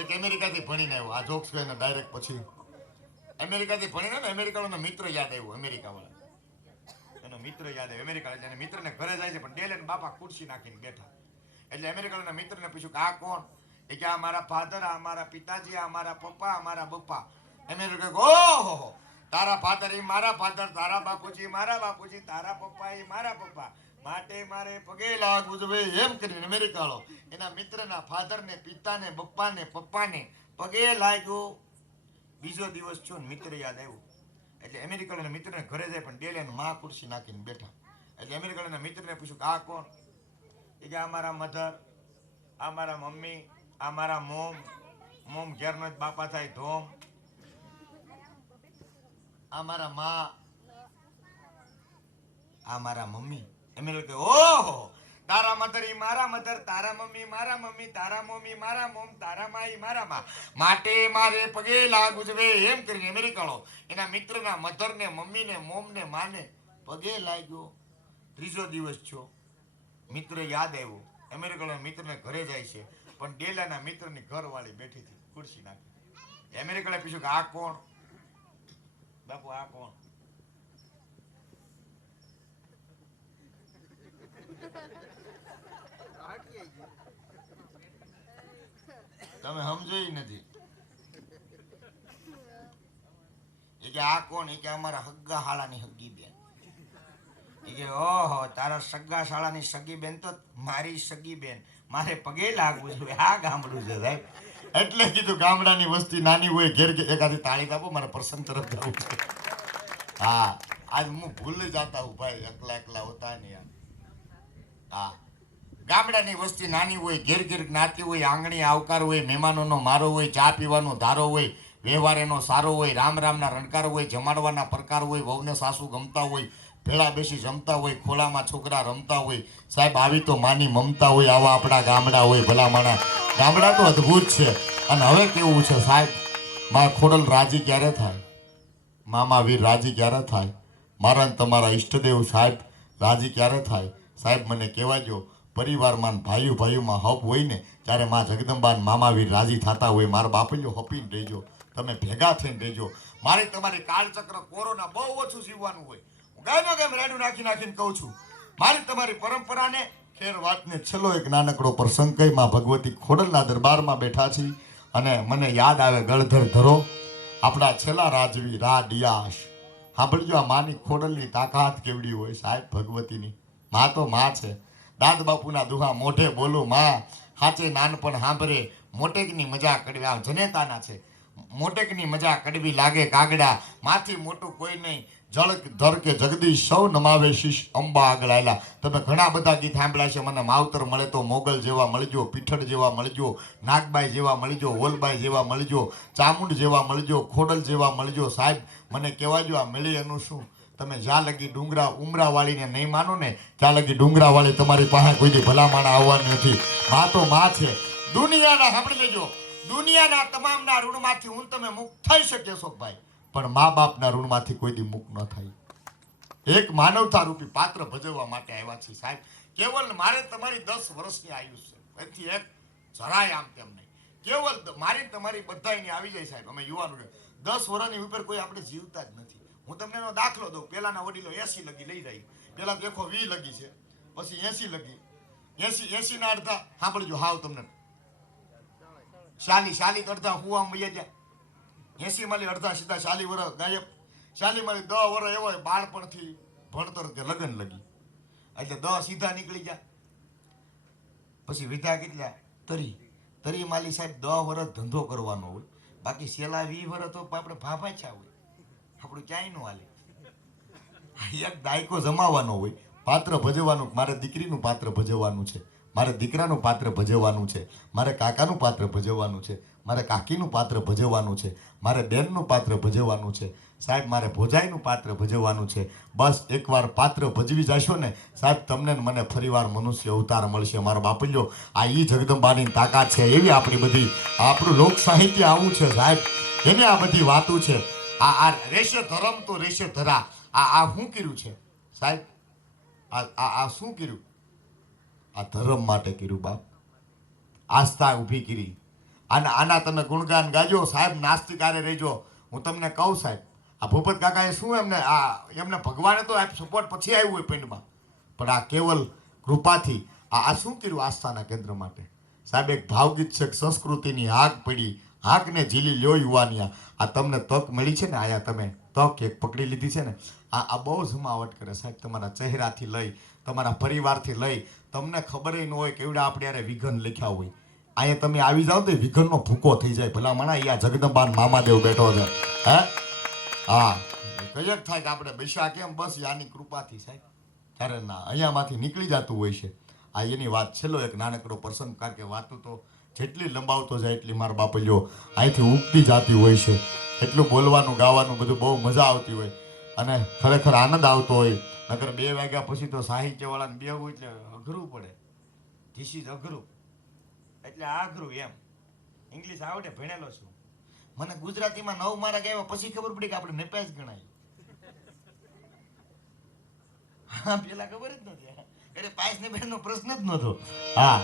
એક અમેરિકાથી ભણીને આવ્યો. આ જોક્સ કહીને ડાયરેક્ટ પછી અમેરિકાથી ભણીને ને અમેરિકાનો મિત્ર યાદ આવ્યો. અમેરિકાવાળા એનો મિત્ર યાદ આવ્યો. અમેરિકા એટલે મિત્રને ઘરે જાય છે, પણ ડેલે બાપા ખુરશી નાખીને બેઠા. એટલે અમેરિકાના મિત્રને પૂછ્યું કે આ કોણ? એ કે આ મારા ફાધર, આ મારા પિતાજી, આ મારા પપ્પા, આ મારા બપ્પા. અમેરિકા કહે ઓહો, તારા ફાધર એ મારા ફાધર, તારા બાપુજી મારા બાપુજી, તારા પપ્પા એ મારા પપ્પા, માટે મારે પગે લાગવું જોઈએ. એમ કરીને અમેરિકાળો એના મિત્રના ફાધરને, પિતાને, બપ્પાને, પપ્પાને પગે લાગ્યો. બીજો દિવસ છો ને મિત્ર યાદ આવ્યું. એટલે અમેરિકાના મિત્રને ઘરે જાય, પણ ડેલે માં ખુરશી નાખીને બેઠા. એટલે અમેરિકાના મિત્રને પૂછ્યું કે આ કોણ? એ કે આ મારા મધર, આ મારા મમ્મી, આ મારા મોમ ઘેરનો જ બાપા થાય ધોમ, આ મારા માં, આ મારા મમ્મી. એમ કે ઓહો, તારા મધર ઈ મારા મધર, તારા મમ્મી મારા મમ્મી, તારા મમ્મી મારા મોમ, તારા માં ઈ મારા માં, માટે મારે પગે લાગવું જોઈએ. એમ કરીને અમેરિકાનો એના મિત્રના મધરને, મમ્મીને, મોમને, માને પગે લાગ્યો. ત્રીજો દિવસ છો, મિત્ર યાદ આવ્યો. અમેરિકાના મિત્રને ઘરે જાય છે, પણ ડેલાના મિત્રની ઘરવાળી બેઠી હતી ખુરશી નાખી. અમેરિકાને પૂછ્યું કે આ કોણ? બાપુ આ કોણ? તમે સમજો નથી. એ કે આ કોણ? એ કે અમારા હગ્ગા હાલાની હગ્ગી બેન. એ કે ઓહો, તારા સગા શાળાની સગી બેન તો મારી સગી બેન, મારે પગે લાગવું જોઈએ. આ ગામડું છે સાહેબ. એટલે કીધું ગામડાની વસ્તી નાની હોય, ઘેર એકાદી તાળી આપો, મારે પ્રસંગ તરફ જવું છે. હા, આજ હું ભૂલ જાતા હું ભાઈ, એકલા એકલા હોતા ને યાર. હા, ગામડાની વસ્તી નાની હોય, ઘેર ઘેર જ્ઞાતિ હોય, આંગણી આવકાર હોય, મહેમાનોનો મારો હોય, ચા પીવાનો ધારો હોય, વ્યવહાર એનો સારો હોય, રામ રામના રણકાર હોય, જમાડવાના પ્રકાર હોય, વહુને સાસુ ગમતા હોય, ભેળા બેસી જમતા હોય, ખોલામાં છોકરા રમતા હોય. સાહેબ, આવી તો માની મમતા હોય. આવા આપણા ગામડા હોય. ભલા માણા ગામડા તો અદ્ભુત છે. અને હવે કેવું છે સાહેબ, મારા ખોડલ રાજી ક્યારે થાય? મામા વીર રાજી ક્યારે થાય? મારા ને તમારા ઈષ્ટદેવ સાહેબ રાજી ક્યારે થાય? સાહેબ મને કહેવાજો, પરિવારમાં ભાઈઓમાં હપ હોય ને, ત્યારે માં જગદંબા મામા વીર રાજી થતા હોય. મારા બાપલીઓ હપીને રહેજો, તમે ભેગા થઈને રહેજો. મારી તમારી કાળચક્ર કોરોના બહુ ઓછું જીવવાનું હોય. ગાયનો કેમ રેડું નાખીને કહું છું, મારી તમારી પરંપરાને ખેર વાતને છેલ્લો એક નાનકડો પ્રસંગ કહી. માં ભગવતી ખોડલના દરબારમાં બેઠા છીએ, અને મને યાદ આવે ગળધર ધરો આપણા છેલ્લા રાજવી રા ડિયાશ. સાંભળજો, આ માની ખોડલની તાકાત કેવડી હોય સાહેબ. ભગવતીની માં તો માં છે. દાદ બાપુના દુહા મોઢે બોલું માં, હાચે નાનપણ સાંભળે, મોટેકની મજા કડવી. આમ જનેતાના છે, મોટેકની મજા કડવી લાગે કાગડા, માથી મોટું કોઈ નહીં, જળ ધર કે જગદીશ સૌ નમાવે શીશ અંબા આગળ આયલા. તમે ઘણા બધા ગીત સાંભળ્યા છે. મને માવતર મળે તો મોગલ જેવા મળજો, પીઠળ જેવા મળજો, નાગબાઈ જેવા મળજો, હોલબાઈ જેવા મળજો, ચામુંડ જેવા મળજો, ખોડલ જેવા મળજો. સાહેબ મને કહેવાજો, આ મળી એનું શું? તમે જ્યાં લગી ડુંગરા ઉમરાવાળીને નહીં માનો ને, ત્યાં લગી ડુંગરાવાળી તમારી પાસે કોઈ દી ભલામણ આવવાની નથી. માં તો માં છે. દુનિયાના સાંભળી લેજો, દુનિયાના તમામના ઋણમાંથી હું તમે મુક્ત થઈ શકશો ભાઈ, પણ મા બાપના ઋણમાંથી કોઈ દી મુક્ત ન થાય. એક માનવતા રૂપી પાત્ર ભજવવા માટે આવ્યા છીએ સાહેબ. કેવલ મારે તમારી 10 વર્ષની આયુ છે, એથી એક જરાય આમ તેમ નહીં. કેવલ મારી તમારી બધાની આવી જાય સાહેબ. અમે યુવાનો 10 વર્ષની ઉપર કોઈ આપણે જીવતા જ નથી. હું તમને એનો દાખલો દઉં. પેલાના વડીલો 80 લગી લઈ જાય. પેલા દેખો 20 લગી છે, પછી 80 લગી, 80 ના અડધા સાંભળજો હાવ તમને શાલી તો અડધા હુવા મૈયા જાય 80 માલી અડધા સીધા 40 વર્ષ ગાયબ 40 માલી 10 વર્ષ એવો બાળપણથી ભણતર કે લગન લગી એટલે 10 સીધા નીકળી ગયા પછી વિધા કેટલા તરી માલી સાહેબ 10 વર્ષ ધંધો કરવાનો હોય બાકી છેલ્લા 20 વર્ષ તો આપણે ભાભાચા હોય આપણું ક્યાંય નું હાલે એક દાયકો જમાવાનો હોય પાત્ર ભજવવાનું મારે દીકરીનું પાત્ર ભજવવાનું છે મારે દીકરાનું પાત્ર ભજવવાનું છે મારે કાકાનું પાત્ર ભજવવાનું છે મારે કાકીનું પાત્ર ભજવવાનું છે મારે બેનનું પાત્ર ભજવવાનું છે સાહેબ મારે ભોજાઈનું પાત્ર ભજવવાનું છે બસ એકવાર પાત્ર ભજવી જશો ને સાહેબ તમને ને મને ફરીવાર મનુષ્ય અવતાર મળશે મારો બાપલ્યો આ ઈ જગદંબાની તાકાત છે એવી આપણી બધી આપણું લોક સાહિત્ય આવું છે સાહેબ એને આ બધી વાતો છે આ રેશે ધરમ તો રેશે ધરા આ શું કર્યું છે સાહેબ આ શું કર્યું આ ધર્મ માટે કર્યું બાપ આસ્થા ઊભી કરી આના તમે ગુણગાન ગાજો સાહેબ નાસ્તિકારે રહેજો હું તમને કહું સાહેબ આ ભૂપત કાકાએ શું એમને ભગવાને તો સપોર્ટ પછી આવ્યું હોય પિંડમાં પણ આ કેવલ કૃપાથી આ શું કર્યું આસ્થાના કેન્દ્ર માટે સાહેબ એક ભાવગીત છે સંસ્કૃતિની આગ પડી આગને ઝીલી લ્યો યુવાનિયા આ તમને તક મળી છે ને આયા તમે તક એક પકડી લીધી છે ને આ બહુ જમાવટ કરે સાહેબ તમારા ચહેરાથી લઈ તમારા પરિવારથી લઈ તમને ખબર ન હોય કેવડા આપણે યારે વિઘન લખ્યા હોય અહીંયા તમે આવી જાઓ તો વિઘનનો ભૂકો થઈ જાય ભલા મણા અહીંયા જગદંબાન મામાદેવ બેઠો છે હે હા કયક થાય કે આપણે બેસા કેમ બસ યાની કૃપાથી સાહેબ ત્યારે ના અહીંયામાંથી નીકળી જતું હોય છે આ એની વાત છેલ્લો એક નાનકડો પ્રસંગ કારણ કે વાતો તો જેટલી લંબાવતો જાય એટલી મારા બાપલ્યો અહીંથી ઉગતી જતી હોય છે એટલું બોલવાનું ગાવાનું બધું બહુ મજા આવતી હોય અને ખરેખર આનંદ આવતો હોય નકર 2 વાગ્યા પછી તો સાહિત્યવાળાને બેહવું એટલે અઘરું પડે ધીસ ઇઝ અઘરું એટલે આ અઘરું એમ ઇંગ્લિશ આવડે ભણેલો છું મને ગુજરાતીમાં 9 મારા ગયા પછી ખબર પડી કે આપણે નેપાસ ગણાય હા પેલા ખબર જ નથી એટલે પાસ ને બેનનો પ્રશ્ન જ નતો હા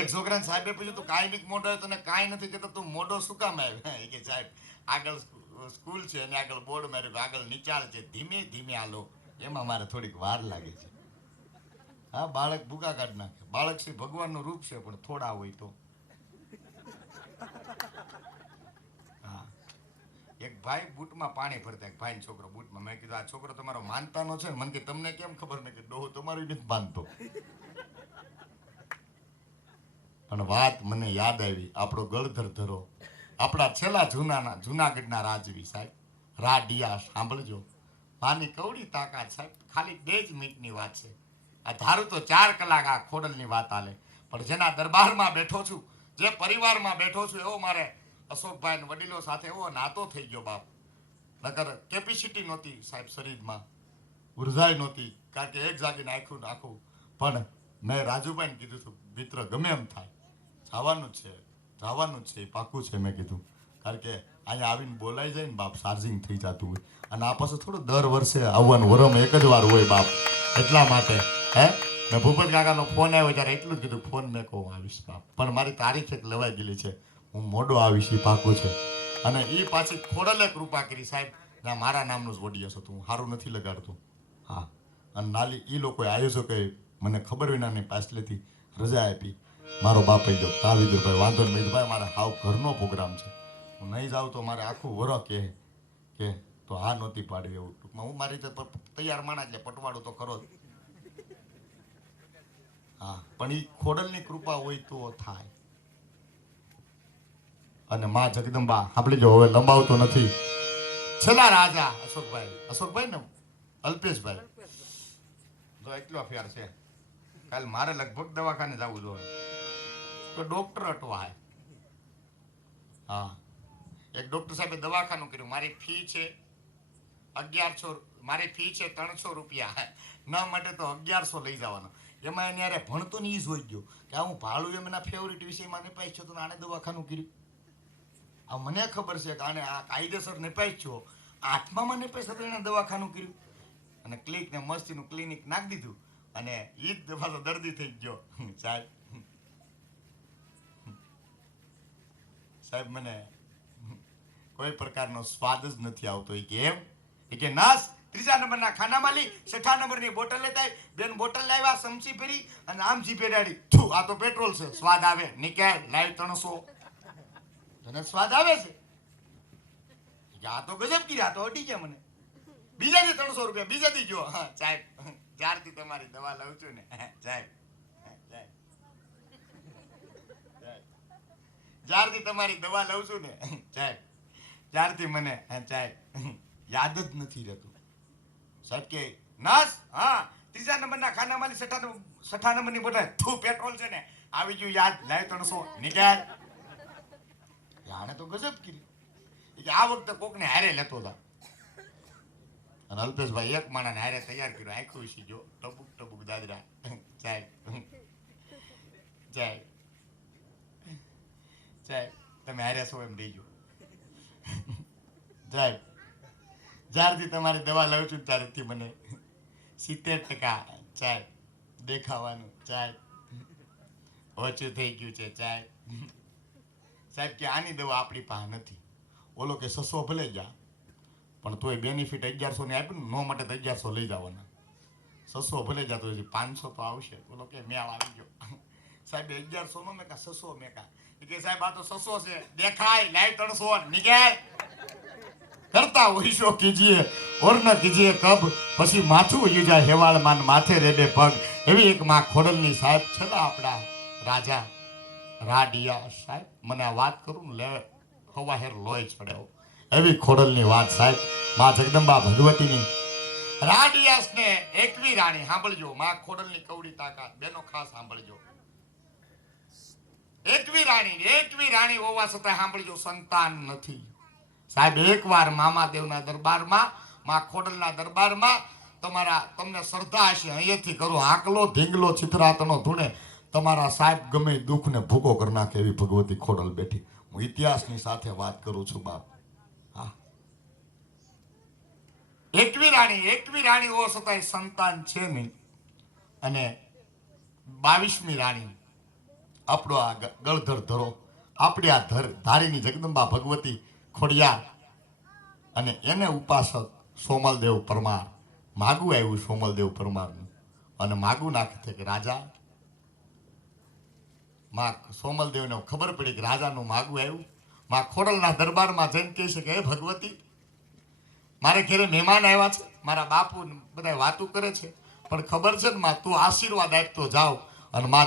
એક છોકરાને સાહેબે પૂછ્યું તું કાંઈ બીક મોઢો તને કાંઈ નથી કહેતો તું મોઢો શું કામ આવ્યો કે સાહેબ આગળ સ્કૂલ છે અને આગળ બોર્ડ માર્યું આગળ નીચાળ છે ધીમે ધીમે હાલો એમાં મારે થોડીક વાર લાગે છે હા બાળક ભૂકા કાઢ નાખે બાળક શ્રી ભગવાનનું રૂપ છે પણ થોડા હોય તો હા એક ભાઈ બૂટમાં પાણી ભરતા એક ભાઈ છોકરો બૂટમાં મેં કીધું આ છોકરો તમારો માનતાનો છે ને મને કે તમને કેમ ખબર મેં કે ડોહો તમારું નથી માનતો પણ વાત મને યાદ આવી આપણો ગળધર ધરો આપણા છેલ્લા જૂનાગઢના રાજવી સાહેબ રાડિયા સાંભળજો માની કવડી તાકાત સાહેબ ખાલી 2 જ મિનિટની વાત છે આ ધારું તો 4 કલાક આ ખોડલની વાત આલે પણ જેના દરબારમાં બેઠો છું જે પરિવારમાં બેઠો છું એવો મારે અશોકભાઈ વડીલો સાથે એવો નાતો થઈ ગયો બાપ નકર કેપેસિટી નહોતી સાહેબ શરીરમાં ઉર્જાય નહોતી કારણ કે એક જાગીને નાખું પણ મેં રાજુભાઈને કીધું હતું મિત્ર ગમે એમ થાય જવાનું જ છે પાકું છે મેં કીધું કારણ કે અહીંયા આવીને બોલાઈ જાય ને બાપ ચાર્જિંગ થઈ જતું હોય અને આ પાછું થોડું દર વર્ષે આવવાનું વરમ એક જ વાર હોય બાપ એટલા માટે હે મેં ભૂપત કાકાનો ફોન આવ્યો ત્યારે એટલું જ કીધું ફોન મેં કહું આવીશ બાપ પણ મારી તારીખ એક લવાઈ ગયેલી છે હું મોડો આવીશ એ પાકું છે અને એ પાછી ખોડલે કૃપા કરી સાહેબ ના મારા નામનું જ વડીયસ હતું હું સારું નથી લગાડતું હા અને નાલી એ લોકોએ આયોજકોએ મને ખબર વિનાની પાછલેથી રજા આપી મારો બાપ કહી દો હા વિદુરભાઈ વાંધો નહીં ભાઈ મારે હાવ ઘરનો પ્રોગ્રામ છે હું નહીં જાઉં તો મારે આખું વરસ કે તો હા નહોતી પાડવી એવું ટૂંકમાં હું મારી રીતે તૈયાર માણા એટલે પટવાડો તો ખરો જ હા પણ એ ખોડલની કૃપા હોય તો થાય અને માં જગદંબા આપણે જો હવે લંબાવતો નથી છેલ્લા રાજા અશોકભાઈ ને અલ્પેશભાઈ જો એટલો અફેર છે કાલ મારે લગભગ દવાખાને જવું જોઈએ તો ડોક્ટર અટવાય હા એક ડોક્ટર સાહેબે દવાખાનું કર્યું મારી ફી છે 1100 મારી ફી છે 300 રૂપિયા ન માટે તો 1100 લઈ જવાનો એમાં એને યારે ભણતો ને એ જોઈ ગયો કે હું ભાડું એમના ફેવરિટ વિષયમાં નિપાઈ છો તો આને દવાખાનું કર્યું આ મને ખબર છે કે આને આ કાયદેસર નિપાઈ છો 8મામાં નિપાઈ તો એને દવાખાનું કર્યું અને ક્લિક ને મસ્તીનું ક્લિનિક નાખી દીધું અને એ જ દફા તો દર્દી થઈ ગયો સાહેબ મને કોઈ પ્રકારનો સ્વાદ જ નથી આવતો એ કે એમ એ કે નાસ 3જા નંબરના ખાનામાં લઈ 6ઠા નંબરની બોટલ લેતા બેન બોટલ લાવ્યા સમસી ફેરી અને આમ જીપે ડાડી થુ આ તો પેટ્રોલ છે સ્વાદ આવે નિકાલ લાઈવ 300 તને સ્વાદ આવે છે કે આ તો ગજબ કર્યા તો અડી ગયા મને બીજાથી 300 રૂપિયા બીજાથી જો હા સાહેબ જ્યારથી તમારી દવા લઉં છું ને સાહેબ જ્યારથી તમારી દવા લઉં છું ને સાહેબ ત્યારથી મને સાહેબ યાદ જ નથી રહેતું સાહેબ કે નસ હા 3 નંબરના ખાનામાં 6 નંબરની બોટલ તું પેટ્રોલ છે ને આવી ગયું યાદ લાય 300 નીકળ આને તો ગજબ કરી કે આ વખતે કોકને હારે લેતો હતા અને અલ્પેશભાઈ એક માણસને હારે તૈયાર કર્યો આખું વિસી જો ટબુક ટબુક દાદરા સાહેબ સાહેબ સાહેબ તમે હારે છો એમ રહીજો સાહેબ જ્યારથી તમારી દવા લઉં છું ત્યારથી મને 70% સાહેબ દેખાવાનું સાહેબ ઓછું થઈ ગયું છે સાહેબ સાહેબ કે આની દવા આપણી પાસે નથી ઓલો કે 600 ભલે ગયા પણ તોય બેનિફિટ 1100 ને આપ્યું ને નો માટે 1100 લઈ જવાના 600 ભલે ગયા તો હજી 500 તો આવશે ઓલો કે મેળ આવી ગયો સાહેબ 1100 નો મેકા 600 મેકા કે સાહેબ આ તો 600 છે દેખાય લાઈ 300 નીકળ કરતા હોઈશો કીજીએ ઓર ન કીજીએ કબ પછી માથું વયું જાય હેવાળ માન માથે રેડે પગ એવી એક માં ખોડલની સાહેબ છેલ્લા આપણા રાજા રાડિયા સાહેબ મને આ વાત કરું ને લે હવા હેર લોહી ચડ્યો એવી ખોડલની વાત સાહેબ માં જગદંબા ભગવતીની રાડિયાસ ને એકવી રાણી સાંભળજો માં ખોડલની કવડી તાકાત બેનો ખાસ સાંભળજો એકવી રાણી હોવા છતાં સાંભળજો સંતાન નથી સાહેબ એકવાર મામા દેવના દરબારમાં માં ખોડલના દરબારમાં તમને શ્રદ્ધા હશે અહીંયાથી કરો આકલો ઢીંગલો ચિત્રાતનો ધૂણે તમારા સાહેબ ગમે દુઃખને ભૂકો કરી નાખે એવી ભગવતી ખોડલ બેઠી હું ઇતિહાસની સાથે વાત કરું છું બાપ હા એકવી રાણી હોવા છતાં સંતાન છે નહીં અને 22મી રાણી આપણો આ ગળધર ધરો આપણી આ ધારીની જગદંબા ભગવતી ખોડિયાર અને એને ઉપાસક સોમલદેવ પરમાર માગું આવ્યું સોમલદેવ પરમારનું અને માગું નાખે કે રાજા માં સોમલદેવને ખબર પડી કે રાજાનું માગું આવ્યું માં ખોડલના દરબારમાં જઈને કહે છે કે હે ભગવતી મારે ઘરે મહેમાન આવ્યા છે મારા બાપુ બધા વાતું કરે છે પણ ખબર છે ને માં તું આશીર્વાદ આપતો જાવ અને માં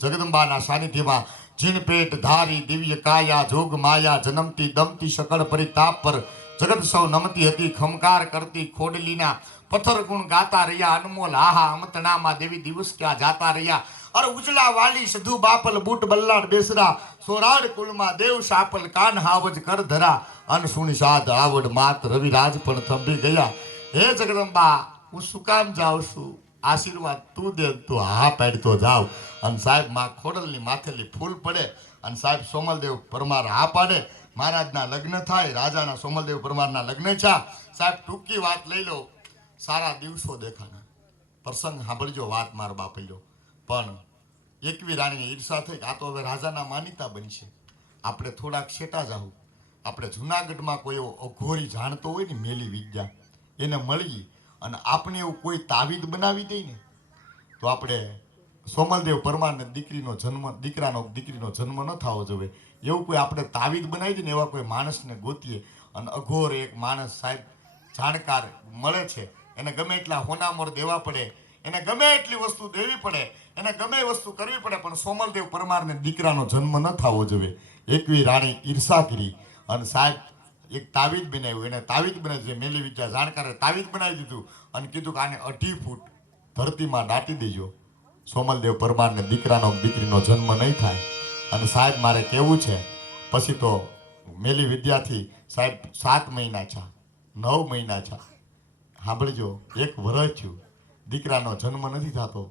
જગદંબાના સાનિધ્યમાં જીણ પેટ ધારી દિવ્ય કાયા જોગ માયા જન્મતી દમતી શકળ પરિતાપ પર જગત સૌ નમતી હતી ખમકાર કરતી ખોડલીના પથ્થર ગુણ ગાતા રહ્યા અનમોલ આહા અમતનામાં દેવી દિવસ ક્યાં જાતા રહ્યા અરે ઉજળા વાલી સધુ બાપલ બૂટ બલ્લાડ બેસરા સોરાડ કુળમાં દેવ સાપલ કાન હાવજ કર ધરા અનસુણી સાધ આવડ માત રવિરાજ પણ થંભી ગયા હે જગદંબા હું શું કામ જાઉં છું આશીર્વાદ તું દે તું હા પાડતો જાવ અને સાહેબ માં ખોડલની માથેલી ફૂલ પડે અને સાહેબ સોમલદેવ પરમાર હા પાડે મહારાજના લગ્ન થાય રાજાના સોમલદેવ પરમારના લગ્ન છે સાહેબ ટૂંકી વાત લઈ લો સારા દિવસો દેખાના પ્રસંગ સાંભળજો વાત મારા બાપલ્યો પણ એકવી રાણીની ઈર્ષા થઈ આ તો હવે રાજાના માનીતા બનશે આપણે થોડાક શેટા જાવું આપણે જુનાગઢમાં કોઈ એવો અઘોરી જાણતો હોય ને મેલી વિદ્યા એને મળી અને આપણે એવું કોઈ તાવીદ બનાવી દઈ ને તો આપણે સોમલદેવ પરમારને દીકરીનો જન્મ ન થવો જોઈએ એવું કોઈ આપણે તાવીદ બનાવી દઈએ ને એવા કોઈ માણસને ગોતીએ અને અઘોર એક માણસ સાહેબ જાણકાર મળે છે એને ગમે એટલા હોનામોર દેવા પડે એને ગમે એટલી વસ્તુ દેવી પડે એને ગમે એ વસ્તુ કરવી પડે પણ સોમલદેવ પરમારને દીકરાનો જન્મ ન થવો જોઈએ એકવી રાણી ઈર્ષા કરી અને સાહેબ એક તાવીજ બનાવ્યું એને તાવીજ બનાવી છે મેલી વિદ્યા જાણકારે તાવીજ બનાવી દીધું અને કીધું કે આને 2.5 ફૂટ ધરતીમાં દાટી દેજો સોમલદેવ પરમારને દીકરીનો જન્મ નહીં થાય અને સાહેબ મારે કહેવું છે પછી તો મેલી વિદ્યાથી સાહેબ 7 મહિના છે 9 મહિના છે સાંભળજો 1 વર્ષ થયું દીકરાનો જન્મ નથી થતો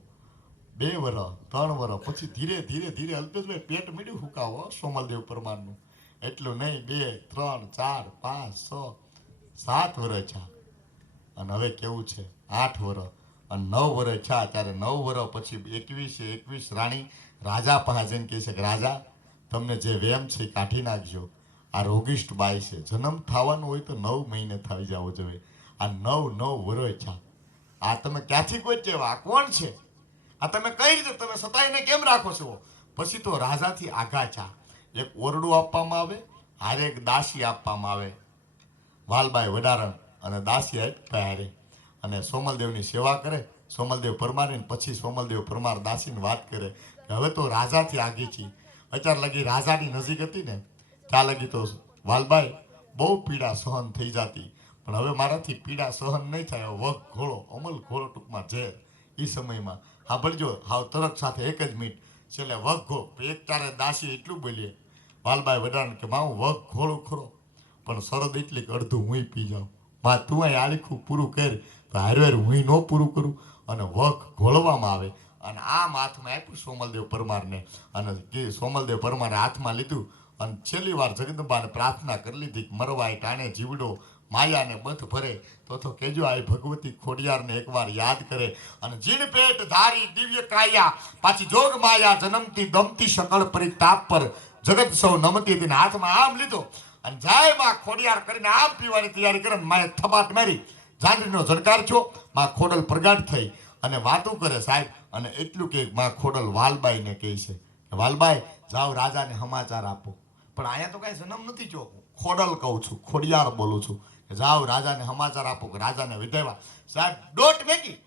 2 વર્ષ 3 વર્ષ પછી ધીરે ધીરે અલ્પેશભાઈ પેટ મીડ્યું ફૂકાવો સોમલદેવ પરમારનું એટલું નહીં 2 3 4 5 6 7 વર્ષ છે અને હવે કેવું છે 8 વર્ષ અને 9 વર્ષ છે ત્યારે 9 વર્ષ પછી 21 રાણી રાજા પાસે જઈને કહે છે કે રાજા તમને જે વેમ છે એ કાઢી નાખજો આ રોગિષ્ઠ બાઈ છે જન્મ થવાનું હોય તો 9 મહિને થઈ જવો જોઈએ આ 9 વર્ષ છે આ તમે ક્યાંથી કોઈ કેવા કોણ છે આ તમે કઈ રીતે તમે સતાઈને કેમ રાખો છો પછી તો રાજાથી આઘા ચા એક ઓરડું આપવામાં આવે હારે એક દાસી આપવામાં આવે, વાલબાઈ વડારણ અને દાસી આપ્યા હારે, અને સોમલદેવની સેવા કરે. સોમલદેવ પરમારે પછી સોમલદેવ પરમાર દાસીને વાત કરે કે હવે તો રાજાથી આગી છી. અત્યાર લગી રાજાની નજીક હતી ને ત્યાં લગી તો વાલબાઈ બહુ પીડા સહન થઈ જતી, પણ હવે મારાથી પીડા સહન નહીં થાય. વગ ઘોડો અમલ ઘોડો ટૂંકમાં છે એ સમયમાં સાંભળજો, હાવ તરત સાથે એક જ મિનિટ છેલ્લે વગ ઘોડો. એક તારે દાસી એટલું બોલીએ વાલબાઈ વડાણ કે માં હું વગ ઘોડો ખરો, પણ શરદ એટલી કે અડધું હું પી જાઉં. માં તું અહીં આલીખું પૂરું કર તો હારવાર હું ન પૂરું કરું. અને વગ ઘોળવામાં આવે અને આમ હાથમાં આપ્યું સોમલદેવ પરમારને, અને કે સોમલદેવ પરમારે હાથમાં લીધું અને છેલ્લી વાર જગદંબાને પ્રાર્થના કરી લીધી કે મરવાય ટાણે જીવડો માયાને બંધ ભરે તો કેજો આ ભગવતી ખોડિયારને એકવાર યાદ કરે. અને જીણ પેટ ધારી દિવ્ય કાયા પાછી જોગ માયા જન્મતી દમતી શકળ પરિતાપ પર જગત સૌ નમતી હતી. હાથમાં આમ લીધો અને જાય માં ખોડિયાર કરીને આમ પીવાની તૈયારી કરે. માએ થપાટ મારી, જાંડરીનો ઝડકાર છો. માં ખોડલ પ્રગાટ થઈ અને વાતો કરે સાહેબ. અને એટલું કે માં ખોડલ વાલબાઈને કહે છે કે વાલબાઈ જાઓ રાજાને સમાચાર આપો. પણ અહીંયા તો કાંઈ જન્મ નથી જો, ખોડલ કહું છું, ખોડિયાર બોલું છું કે જાઓ રાજાને સમાચાર આપો કે રાજાને વિધાવ્યા. સાહેબ દોટ મેકી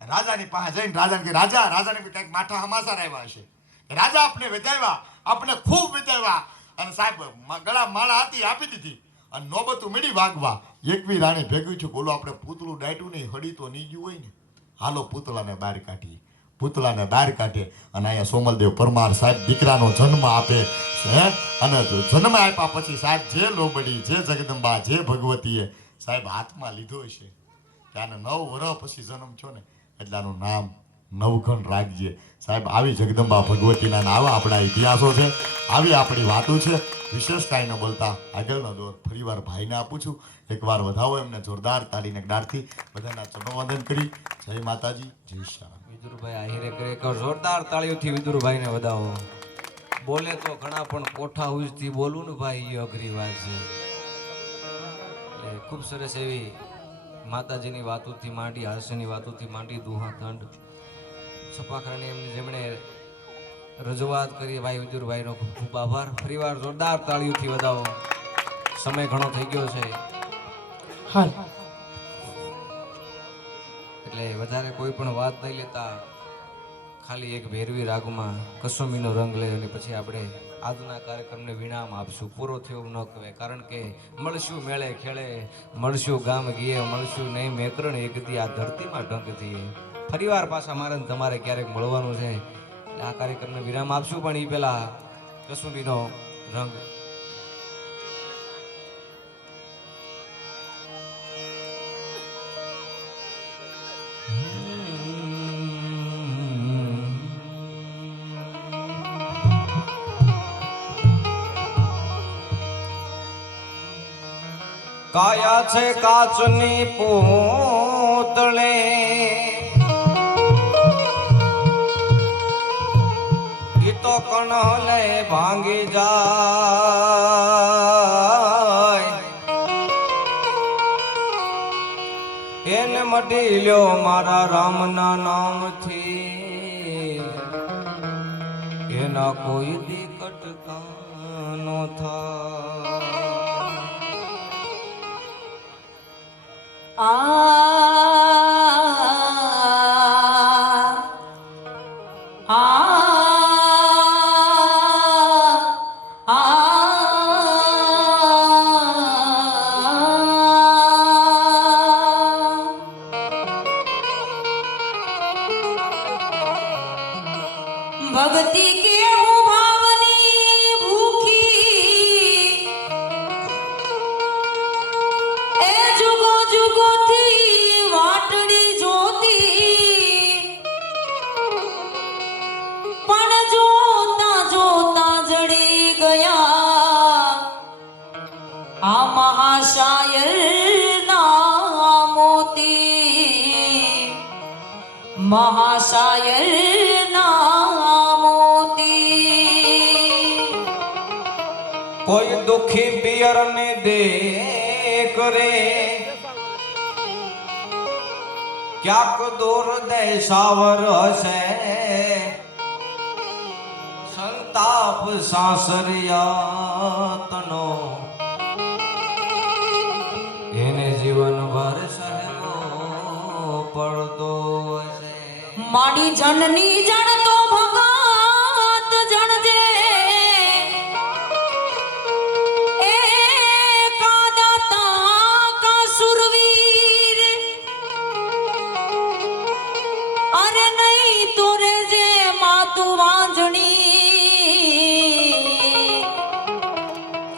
રાજાની પાસે જઈને રાજાને કે રાજાને કંઈક માઠા સમાચાર આવ્યા હશે કે રાજા આપણે વિધાવ્યા, આપણે ખૂબ વિધાવ્યા. અને સાહેબ ગળા માળા હતી આપી દીધી અને નોબતું મીડી વાગવા. એકવી રાણી ભેગું છું બોલો આપણે પૂતળું દાટ્યું નહીં, હળી તો નહીં ગયું હોય ને, હાલો પૂતળાને બહાર કાઢીએ. પૂતળાને બહાર કાઢે અને અહીંયા સોમલદેવ પરમાર સાહેબ દીકરાનો જન્મ આપે છે. અને જન્મ આપ્યા પછી સાહેબ જે લોબડી જે જગદંબા જે ભગવતીએ સાહેબ હાથમાં લીધો છે કે આને 9 વર્ષ પછી જન્મ થયો ને એટલે આનું નામ નવઘણ રાખજે. સાહેબ આવી જગદંબા ભગવતીના આવા આપણા ઇતિહાસો છે, આવી આપણી વાતો છે. વિશેષ કાંઈ ન બોલતા આગળનો દોર ફરીવાર ભાઈને આપું છું. એકવાર વધાવો એમને જોરદાર તાળીને દાડથી બધાના ચરણવંદન કરી. જય માતાજી, જય શ્યામ. વિદુરભાઈ આહિરે કરે એક જોરદાર તાળીઓથી વિદુરભાઈને વધાવો. બોલે તો ઘણા પણ કોઠા ઉજથી બોલવું ને ભાઈ એ અઘરી વાત છે. એટલે ખૂબ સરસ એવી માતાજીની વાતોથી માંડી, હાસ્યની વાતોથી માંડી, દુહા દંડ છપાખરાની એમની જેમણે રજૂઆત કરી ભાઈ વિદુરભાઈનો ખૂબ ખૂબ આભાર. ફરીવાર જોરદાર તાળીઓથી વધાવો. સમય ઘણો થઈ ગયો છે એટલે વધારે કોઈ પણ વાત નહીં લેતા ખાલી એક ભૈરવી રાગમાં કસુંબીનો રંગ લઈ અને પછી આપણે આજના કાર્યક્રમને વિરામ આપશું. પૂરો થયો ન કહેવાય, કારણ કે મળશું મેળે ખેળે, મળશું ગામ ગીએ, મળશું નહીં મેકરણ એક દી આ ધરતીમાં ઢંક થઈએ. ફરીવાર પાછા મારે તમારે ક્યારેક મળવાનું છે એટલે આ કાર્યક્રમને વિરામ આપશું. પણ એ પેલા કસુંબીનો રંગ કાયા છે કાચની પૂતળે ઈ તો કણલે ભાંગી જાય. એને મટી લ્યો મારા રામના નામથી, એના કોઈ દિકટ કાનો થાય. भक्ति के भावनी भूखी ए जुगो जुगो थी वाटड़ी जोती पण जोता जोता जड़ी गया आ महाशायर ना मोती, महाशायर કોઈ દુખી પિયર ને દે કરે ક્યાંક દૂર દે સાવર હશે. સંતાપ સાસરિયા તનો એને જીવન ભર સહેલો પડતો છે. માડી જનની જણતો ભગત જણજે એ કાદાતા કા સુરવીર અરે નહીં તોરે જે માતુ વાંજણી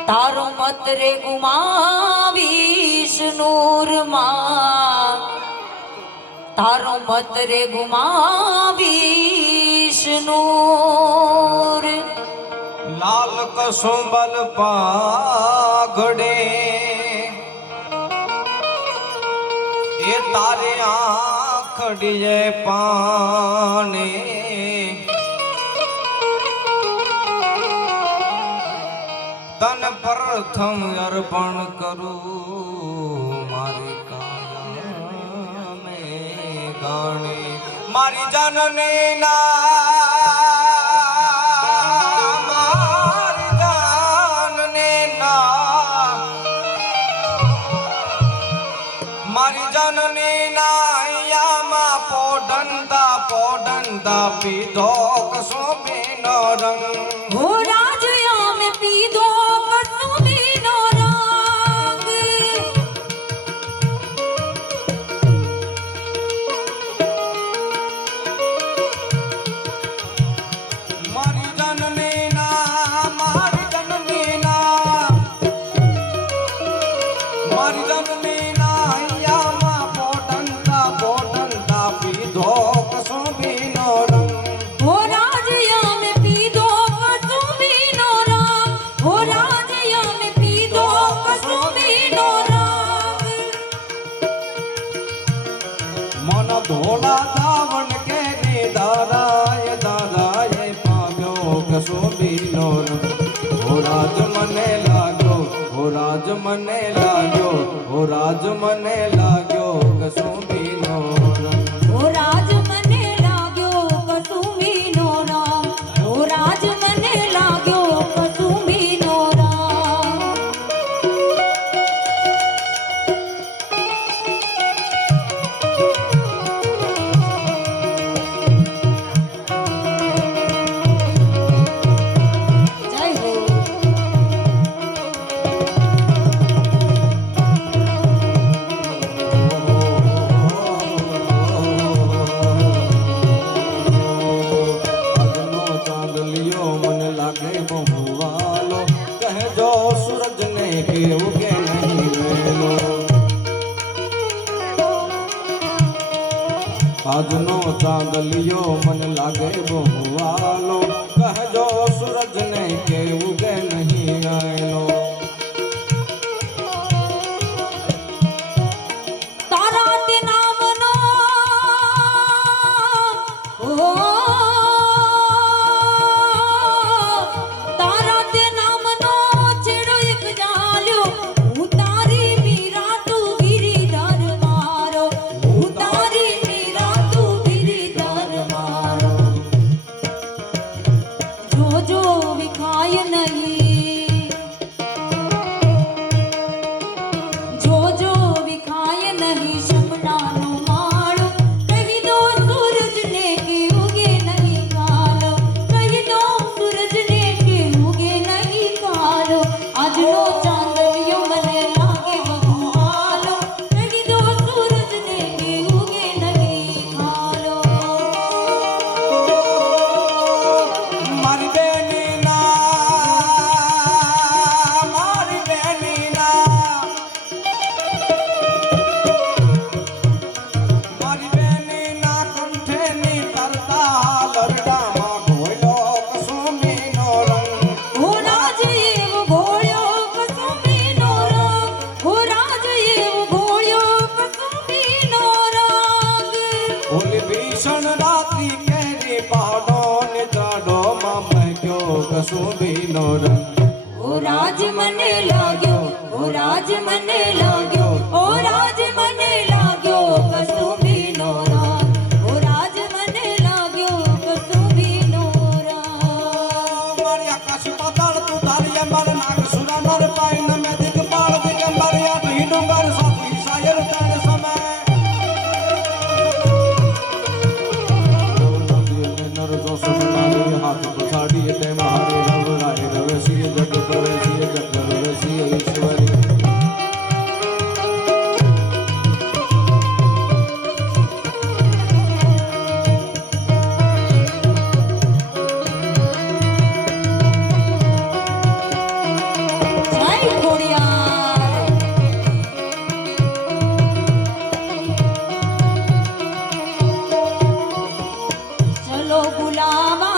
તારો મત રે ગુમાવીશ નૂરમાં તારો મત રે ગુમાવીશ નૂર. લાલ કસુંબલ પાઘડે એ તારે આખડીએ પાને તન પ્રથમ અર્પણ કરું મારી કાયા મે ગાણે મારી જનને મારી જનની નાયામાં પોડંતા પીધો કસો બેનો રંગ હો રાજયા મે પીધો કસુંબીનો રંગ. મારી જનની ના મારી જનની ના મારી જનની નાયામાં પોડંતા પીધો કસો બેનો રંગ હો રાજયા મે પીધો કસુંબીનો રંગ. હો રાજયા મે પીધો કસુંબીનો રંગ. મન ધોળા ધાવણ કે દારાય પામ્યો કસુંબીનો રંગ. હો રાજ મને લાગ્યો હો રાજ મને લાગ્યો હો રાજ મને લાગ્યો કસુંબીનો રંગ. હો રાજ મને લાગ્યો કસુંબીનો રંગ. હો રાજ મને લાગ્યો કસુંબીનો રંગ. જય હો. આજનો ચાંદલિયો મને લાગે બહુ વાલો કહેજો સૂરજને કેવું કે નહીં વેલો. આજનો ચાંદલિયો મને લાગે બહુ વાલો કહેજો સૂરજને કેવું કે નહીં આયલો. તારા તે નામનો ઓ તારા તે નામનો છેડો એક જાલ્યો હું તારી મીરા તું ગિરિધર મારો હું તારી મીરા તું ગિરિધર મારો. જોજો વિખાય નહીં જોજો વિખાય નહીં શમનાનો માળો. કહી દો સૂરજને કે ઉગે નહીં કાલો. કહી દો સૂરજને કે ઉગે નહીં કાલો. આજનો ચાંદલિયો મને લાગે બહુ વાલો. કહી દો સૂરજને કે ઉગે નહીં કાલો. મારી બેની ના મારી બેની ના મારી બેની ના કંઠેની તરતા લરડામાં ઘોડ્યો કસુંબીનો રંગ. હો રાજ એવો ઘોડ્યો કસુંબીનો રંગ. હો રાજ એવો ઘોડ્યો કસુંબીનો રંગ. ઓલી ભીષણ રાત્રિ કેરી પહાડો ને ચાડોમાં મહેક્યો કસુંબીનો રંગ. ઓ રાજ મને લાગ્યો ઓ રાજ મને લાગ્યો ઓ રાજ મને લાગ્યો કસુંબીનો રંગ. ઓ રાજ મને લાગ્યો કસુંબીનો રંગ. મારી હાથ પછાડીએ તેમ હારે રવરાય રવસીએ જગ પ્રવેશીએ જગ રવસીએ ઈશ્વરી જય ખોડિયાર. चलो बुलावा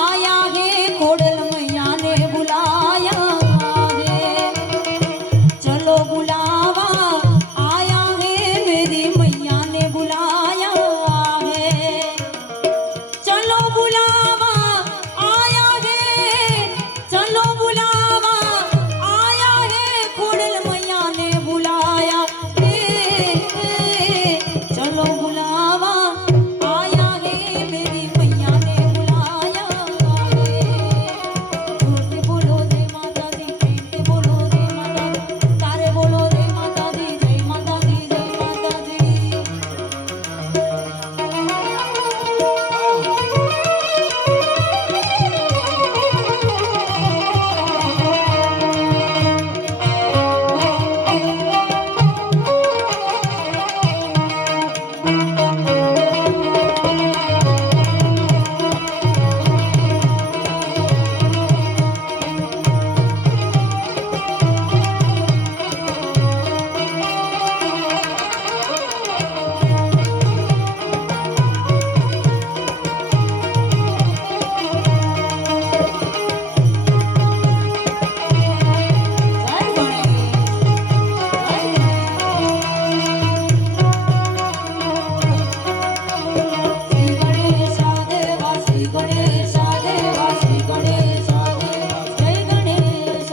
आया है खोड़ल मैया ने बुलाया है. चलो बुलावा आया है मेरी मैया ने बुलाया है. चलो बुलावा आया है. चलो बुलावा आया है खोड़ल मैया ने बुलाया है. चलो बुलावा आया है मेरी मैया ने बुलाया है. जोर से बोलो जय माता दी, प्रेम से बोलो जय माता दी, सारे बोलो जय माता दी, जय माता दी, जय माता दी. जय गणेश. श्री गणेश देवा, श्री गणेश देवा, श्री गणेश देवा. जय गणेश.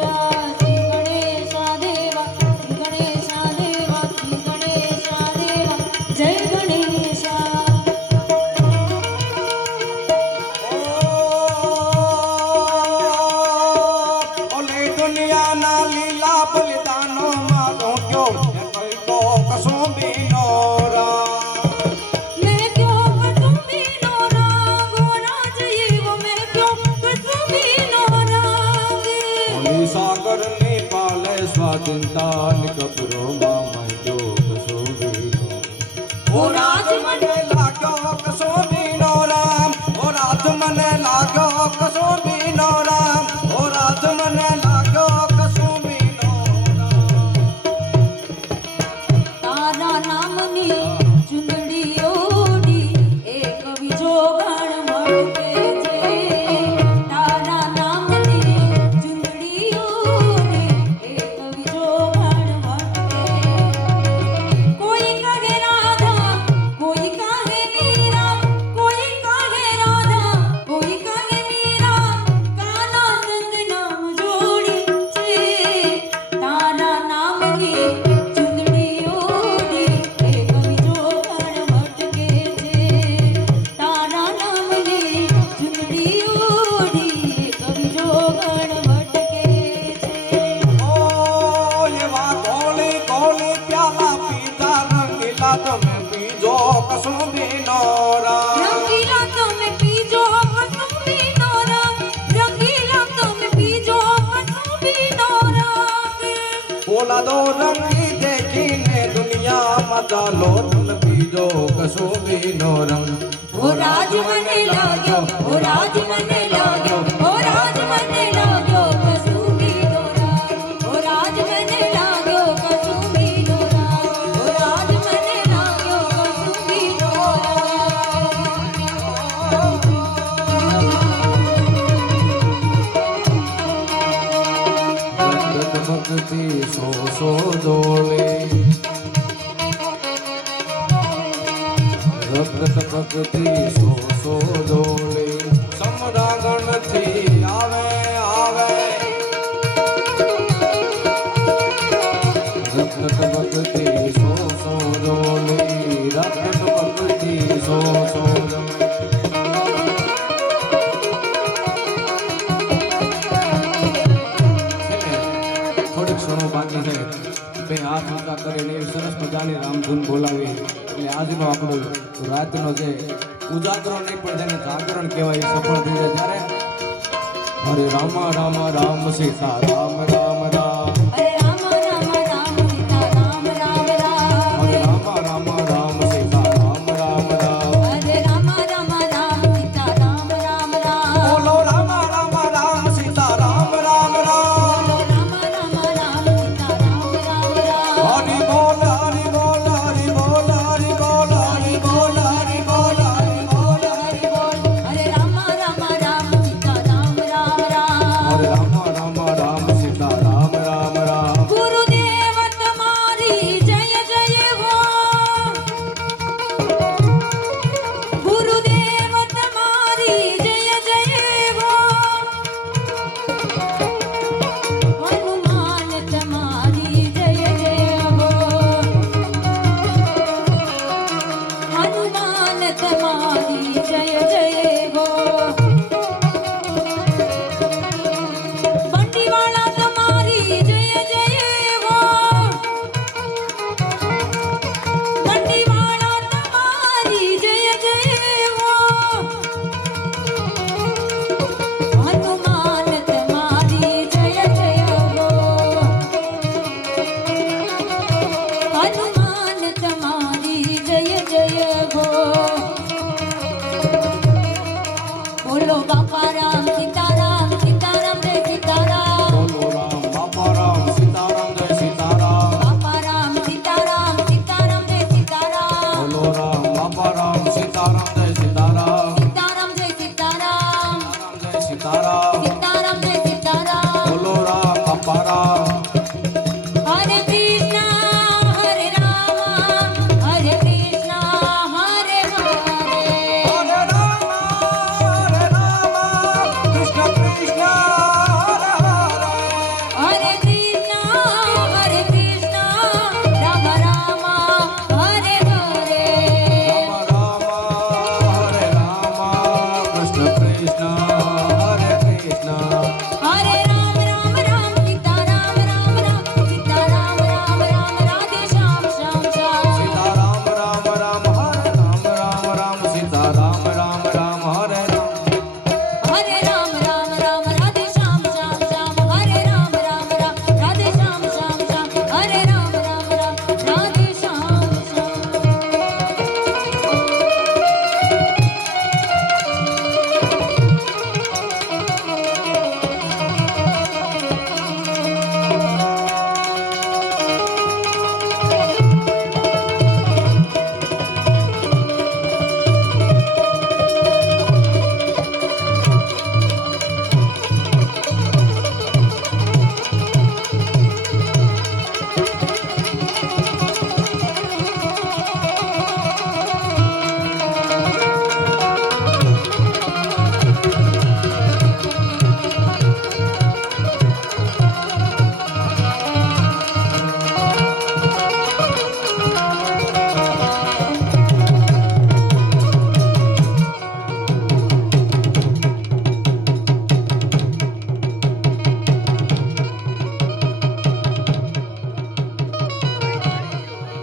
श्री गणेश देवा, श्री गणेश देवा, श्री गणेश देवा, जय गणेश. ઓલે દુનિયાના લીલા બલિદાનો મારો ક્યો એ કઈ તો કશું બીનો રા. मैं क्यों कसुंबी नो राग राज ये वो मैं क्यों कसुंबी नो राग. અલી સાગર ને પાલે સ્વાધીનતા નિકપરો માં જો કસોવીનો ઓ રાજ મને લાગ્યો કશું બીનો રામ. ઓ રાજ મને લાગ્યો કશું બીનો રામ. ઓ રાજ મને લાગ્યો કશું બીનો રામ. तारा नामनी चुंदड़ी ओढ़ी एक बीजो गण मड़के छे. तारा नामनी चुंदड़ी ओढ़ी एक बीजो गण मड़के. कोई कहे राधा, कोई कहे मीरा, कोई कहे राधा, कोई कहे मीरा. काना संग नाम जोड़ी छे. तारा नामनी चुंदड़ी ओढ़ी एक बीजो गण मटके छे. तारा नामनी चुंदड़ी ओढ़ी એક બીજો ગણ મટકે છે. ઓ એવા ગોળી ગોળી પ્યાલા પીધા રંગીલા તમે પીજો કશું બીનો રામ. રંગીલા તમે પીજો કસુંબી નો રંગ. રંગીલા તમે પીજો કસુંબી નો રંગ. બોલા દો રંગી દેખીને દુનિયામાં ચાલો તમે પીજો કશું બીનો રંગ. ઓ રાજ મને લાગ્યો, ઓ રાજ મને લાગ્યો, ઓ રાજ મને લાગ્યો કસુંબી નો રંગ. ઓ રાજ મને લાગ્યો કસુંબી નો રંગ. ઓ રાજ મને લાગ્યો કસુંબી નો રગત ભક્તિ સો દોલે રગત ભક્તિ સો દોલે સમરાગણથી આવે આવે રગત ભક્તિ સો દોલે રગત ભક્તિ સો દોલે. થોડીક ક્ષણો બાકી છે બે હાથ ઊંચા કરીને એવી સરસ મજાની રામધૂન બોલાવી એટલે આ આજનો આપણો રાતનો જે ઉજાગરો નહીં પણ જેને જાગરણ કહેવાય એ સફળ થઈ જાય ત્યારે હરે રામ રામ રામ સીતા રામ રામ રામ હરે રામ રામ રામ સીતા રામ રામ રામ હરે રામ રામ રામ સીતા રામ રામ રામ હરે રામ રામ રામ સીતા રામ રામ રામ બોલો રામ રામ રામ સીતા રામ રામ રામ બોલો રામ રામ રામ સીતા રામ રામ રામ હરિ બોલ હરિ બોલ હરિ બોલ હરિ બોલ હરિ બોલ હરિ બોલ હરિ બોલ હરિ બોલ હરે રામ રામ રામ સીતા રામ રામ રામ હરે રામ રામ રામ સીતા રામ રામ રામ ગુરુદેવ તમારી જય જય હો ગુરુદેવ તમારી જય જય હો હનુમાન તમારી જય જય હો હનુમાન તમારી જય જય હો બંડીવાળા તમારી જય જય હો બંડીવાળા તમારી જય જય હો હનુમાન તમારી જય જય હો હનુમાન તમારી જય જય હો બોલો બાપા રામ સીતારામ સીતારામ જય સીતારામ બોલો રામ બાપા રામ સીતારામ જય સીતારામ બાપા રામ સીતારામ સીતારામ જય સીતારામ બોલો રામ બાપા રામ સીતારામ જય સીતારામ સીતારામ જય સીતારામ રામ જય સીતારામ સીતારામ જય સીતારામ બોલો રામ બાપા રામ હરે કૃષ્ણ હરે રામ હરે કૃષ્ણ હરે હરે હરે રામ કૃષ્ણ કૃષ્ણ હરે હરે હરે કૃષ્ણ રામ રામ હરે હરે રામ રામ હરે રામ કૃષ્ણ કૃષ્ણ હરે કૃષ્ણ હરે રામ રામ રામ સીતા રામ રામ રામ સીતા રામ રામ રામ રાધે શ્યામ શ્યામ શ્યામ સીતા રામ રામ રામ હરે રામ રામ રામ સીતા રામ રામ રામ હરે રામ હરે રામ રામ રામ રાધે શ્યામ શ્યામ શ્યામ હરે રામ રામ રામ રાધે શ્યામ શ્યામ શ્યામ હરે રામ રામ રામ રાધે શ્યામ શ્યામ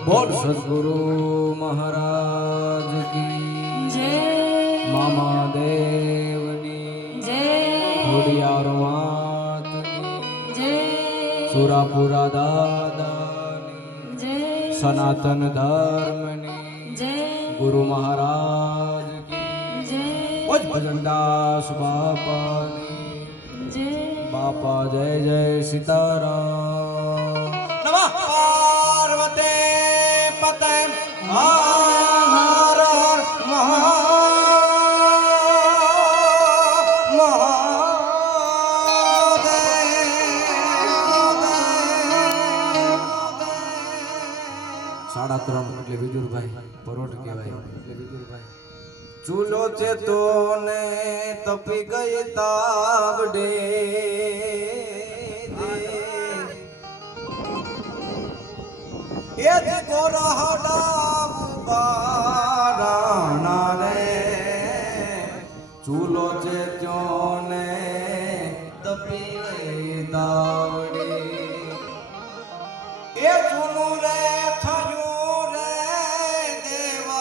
બોલ સદગુરુ મહારાજ કી જય મામા દેવની જય ખોડિયાર માતની જય સુરાપુરા દાદાની જય સનાતન ધર્મની જય ગુરુ મહારાજ કી જય ઓજ ભજનદાસ બાપાની જય બાપા જય જય સીતારામ નમઃ પાર્વતે પતે હર હર સાડા ત્રણ એટલે વિદુરભાઈ પરોઢ કહેવાય એટલે વિદુરભાઈ ચૂલો છે તો ને તપી ગઈ તાવડે એ જ ગોરહડા બારાણા રે ચૂલો છે ત્યો ને તપી ગઈ દાવડે એ ચૂલું રે થયું રે દેવા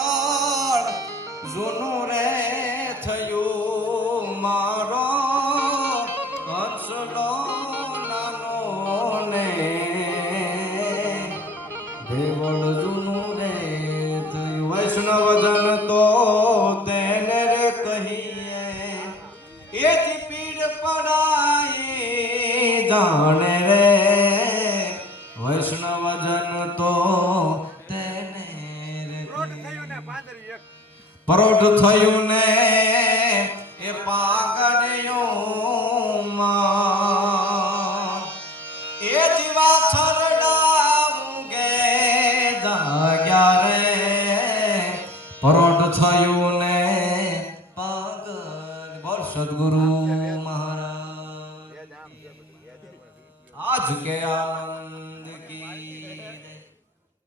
એથી પીડ પડાય જાણે રે વૈષ્ણવજન તો તેને રે પરોઢ થયું ને એ પાગડિયોમાં એ જીવા છરડા ઊંઘે જાગ્યા રે પરોઢ થયું ને પાગળ બોલ સદગુરુ મહારાજ આજ કે આનંદ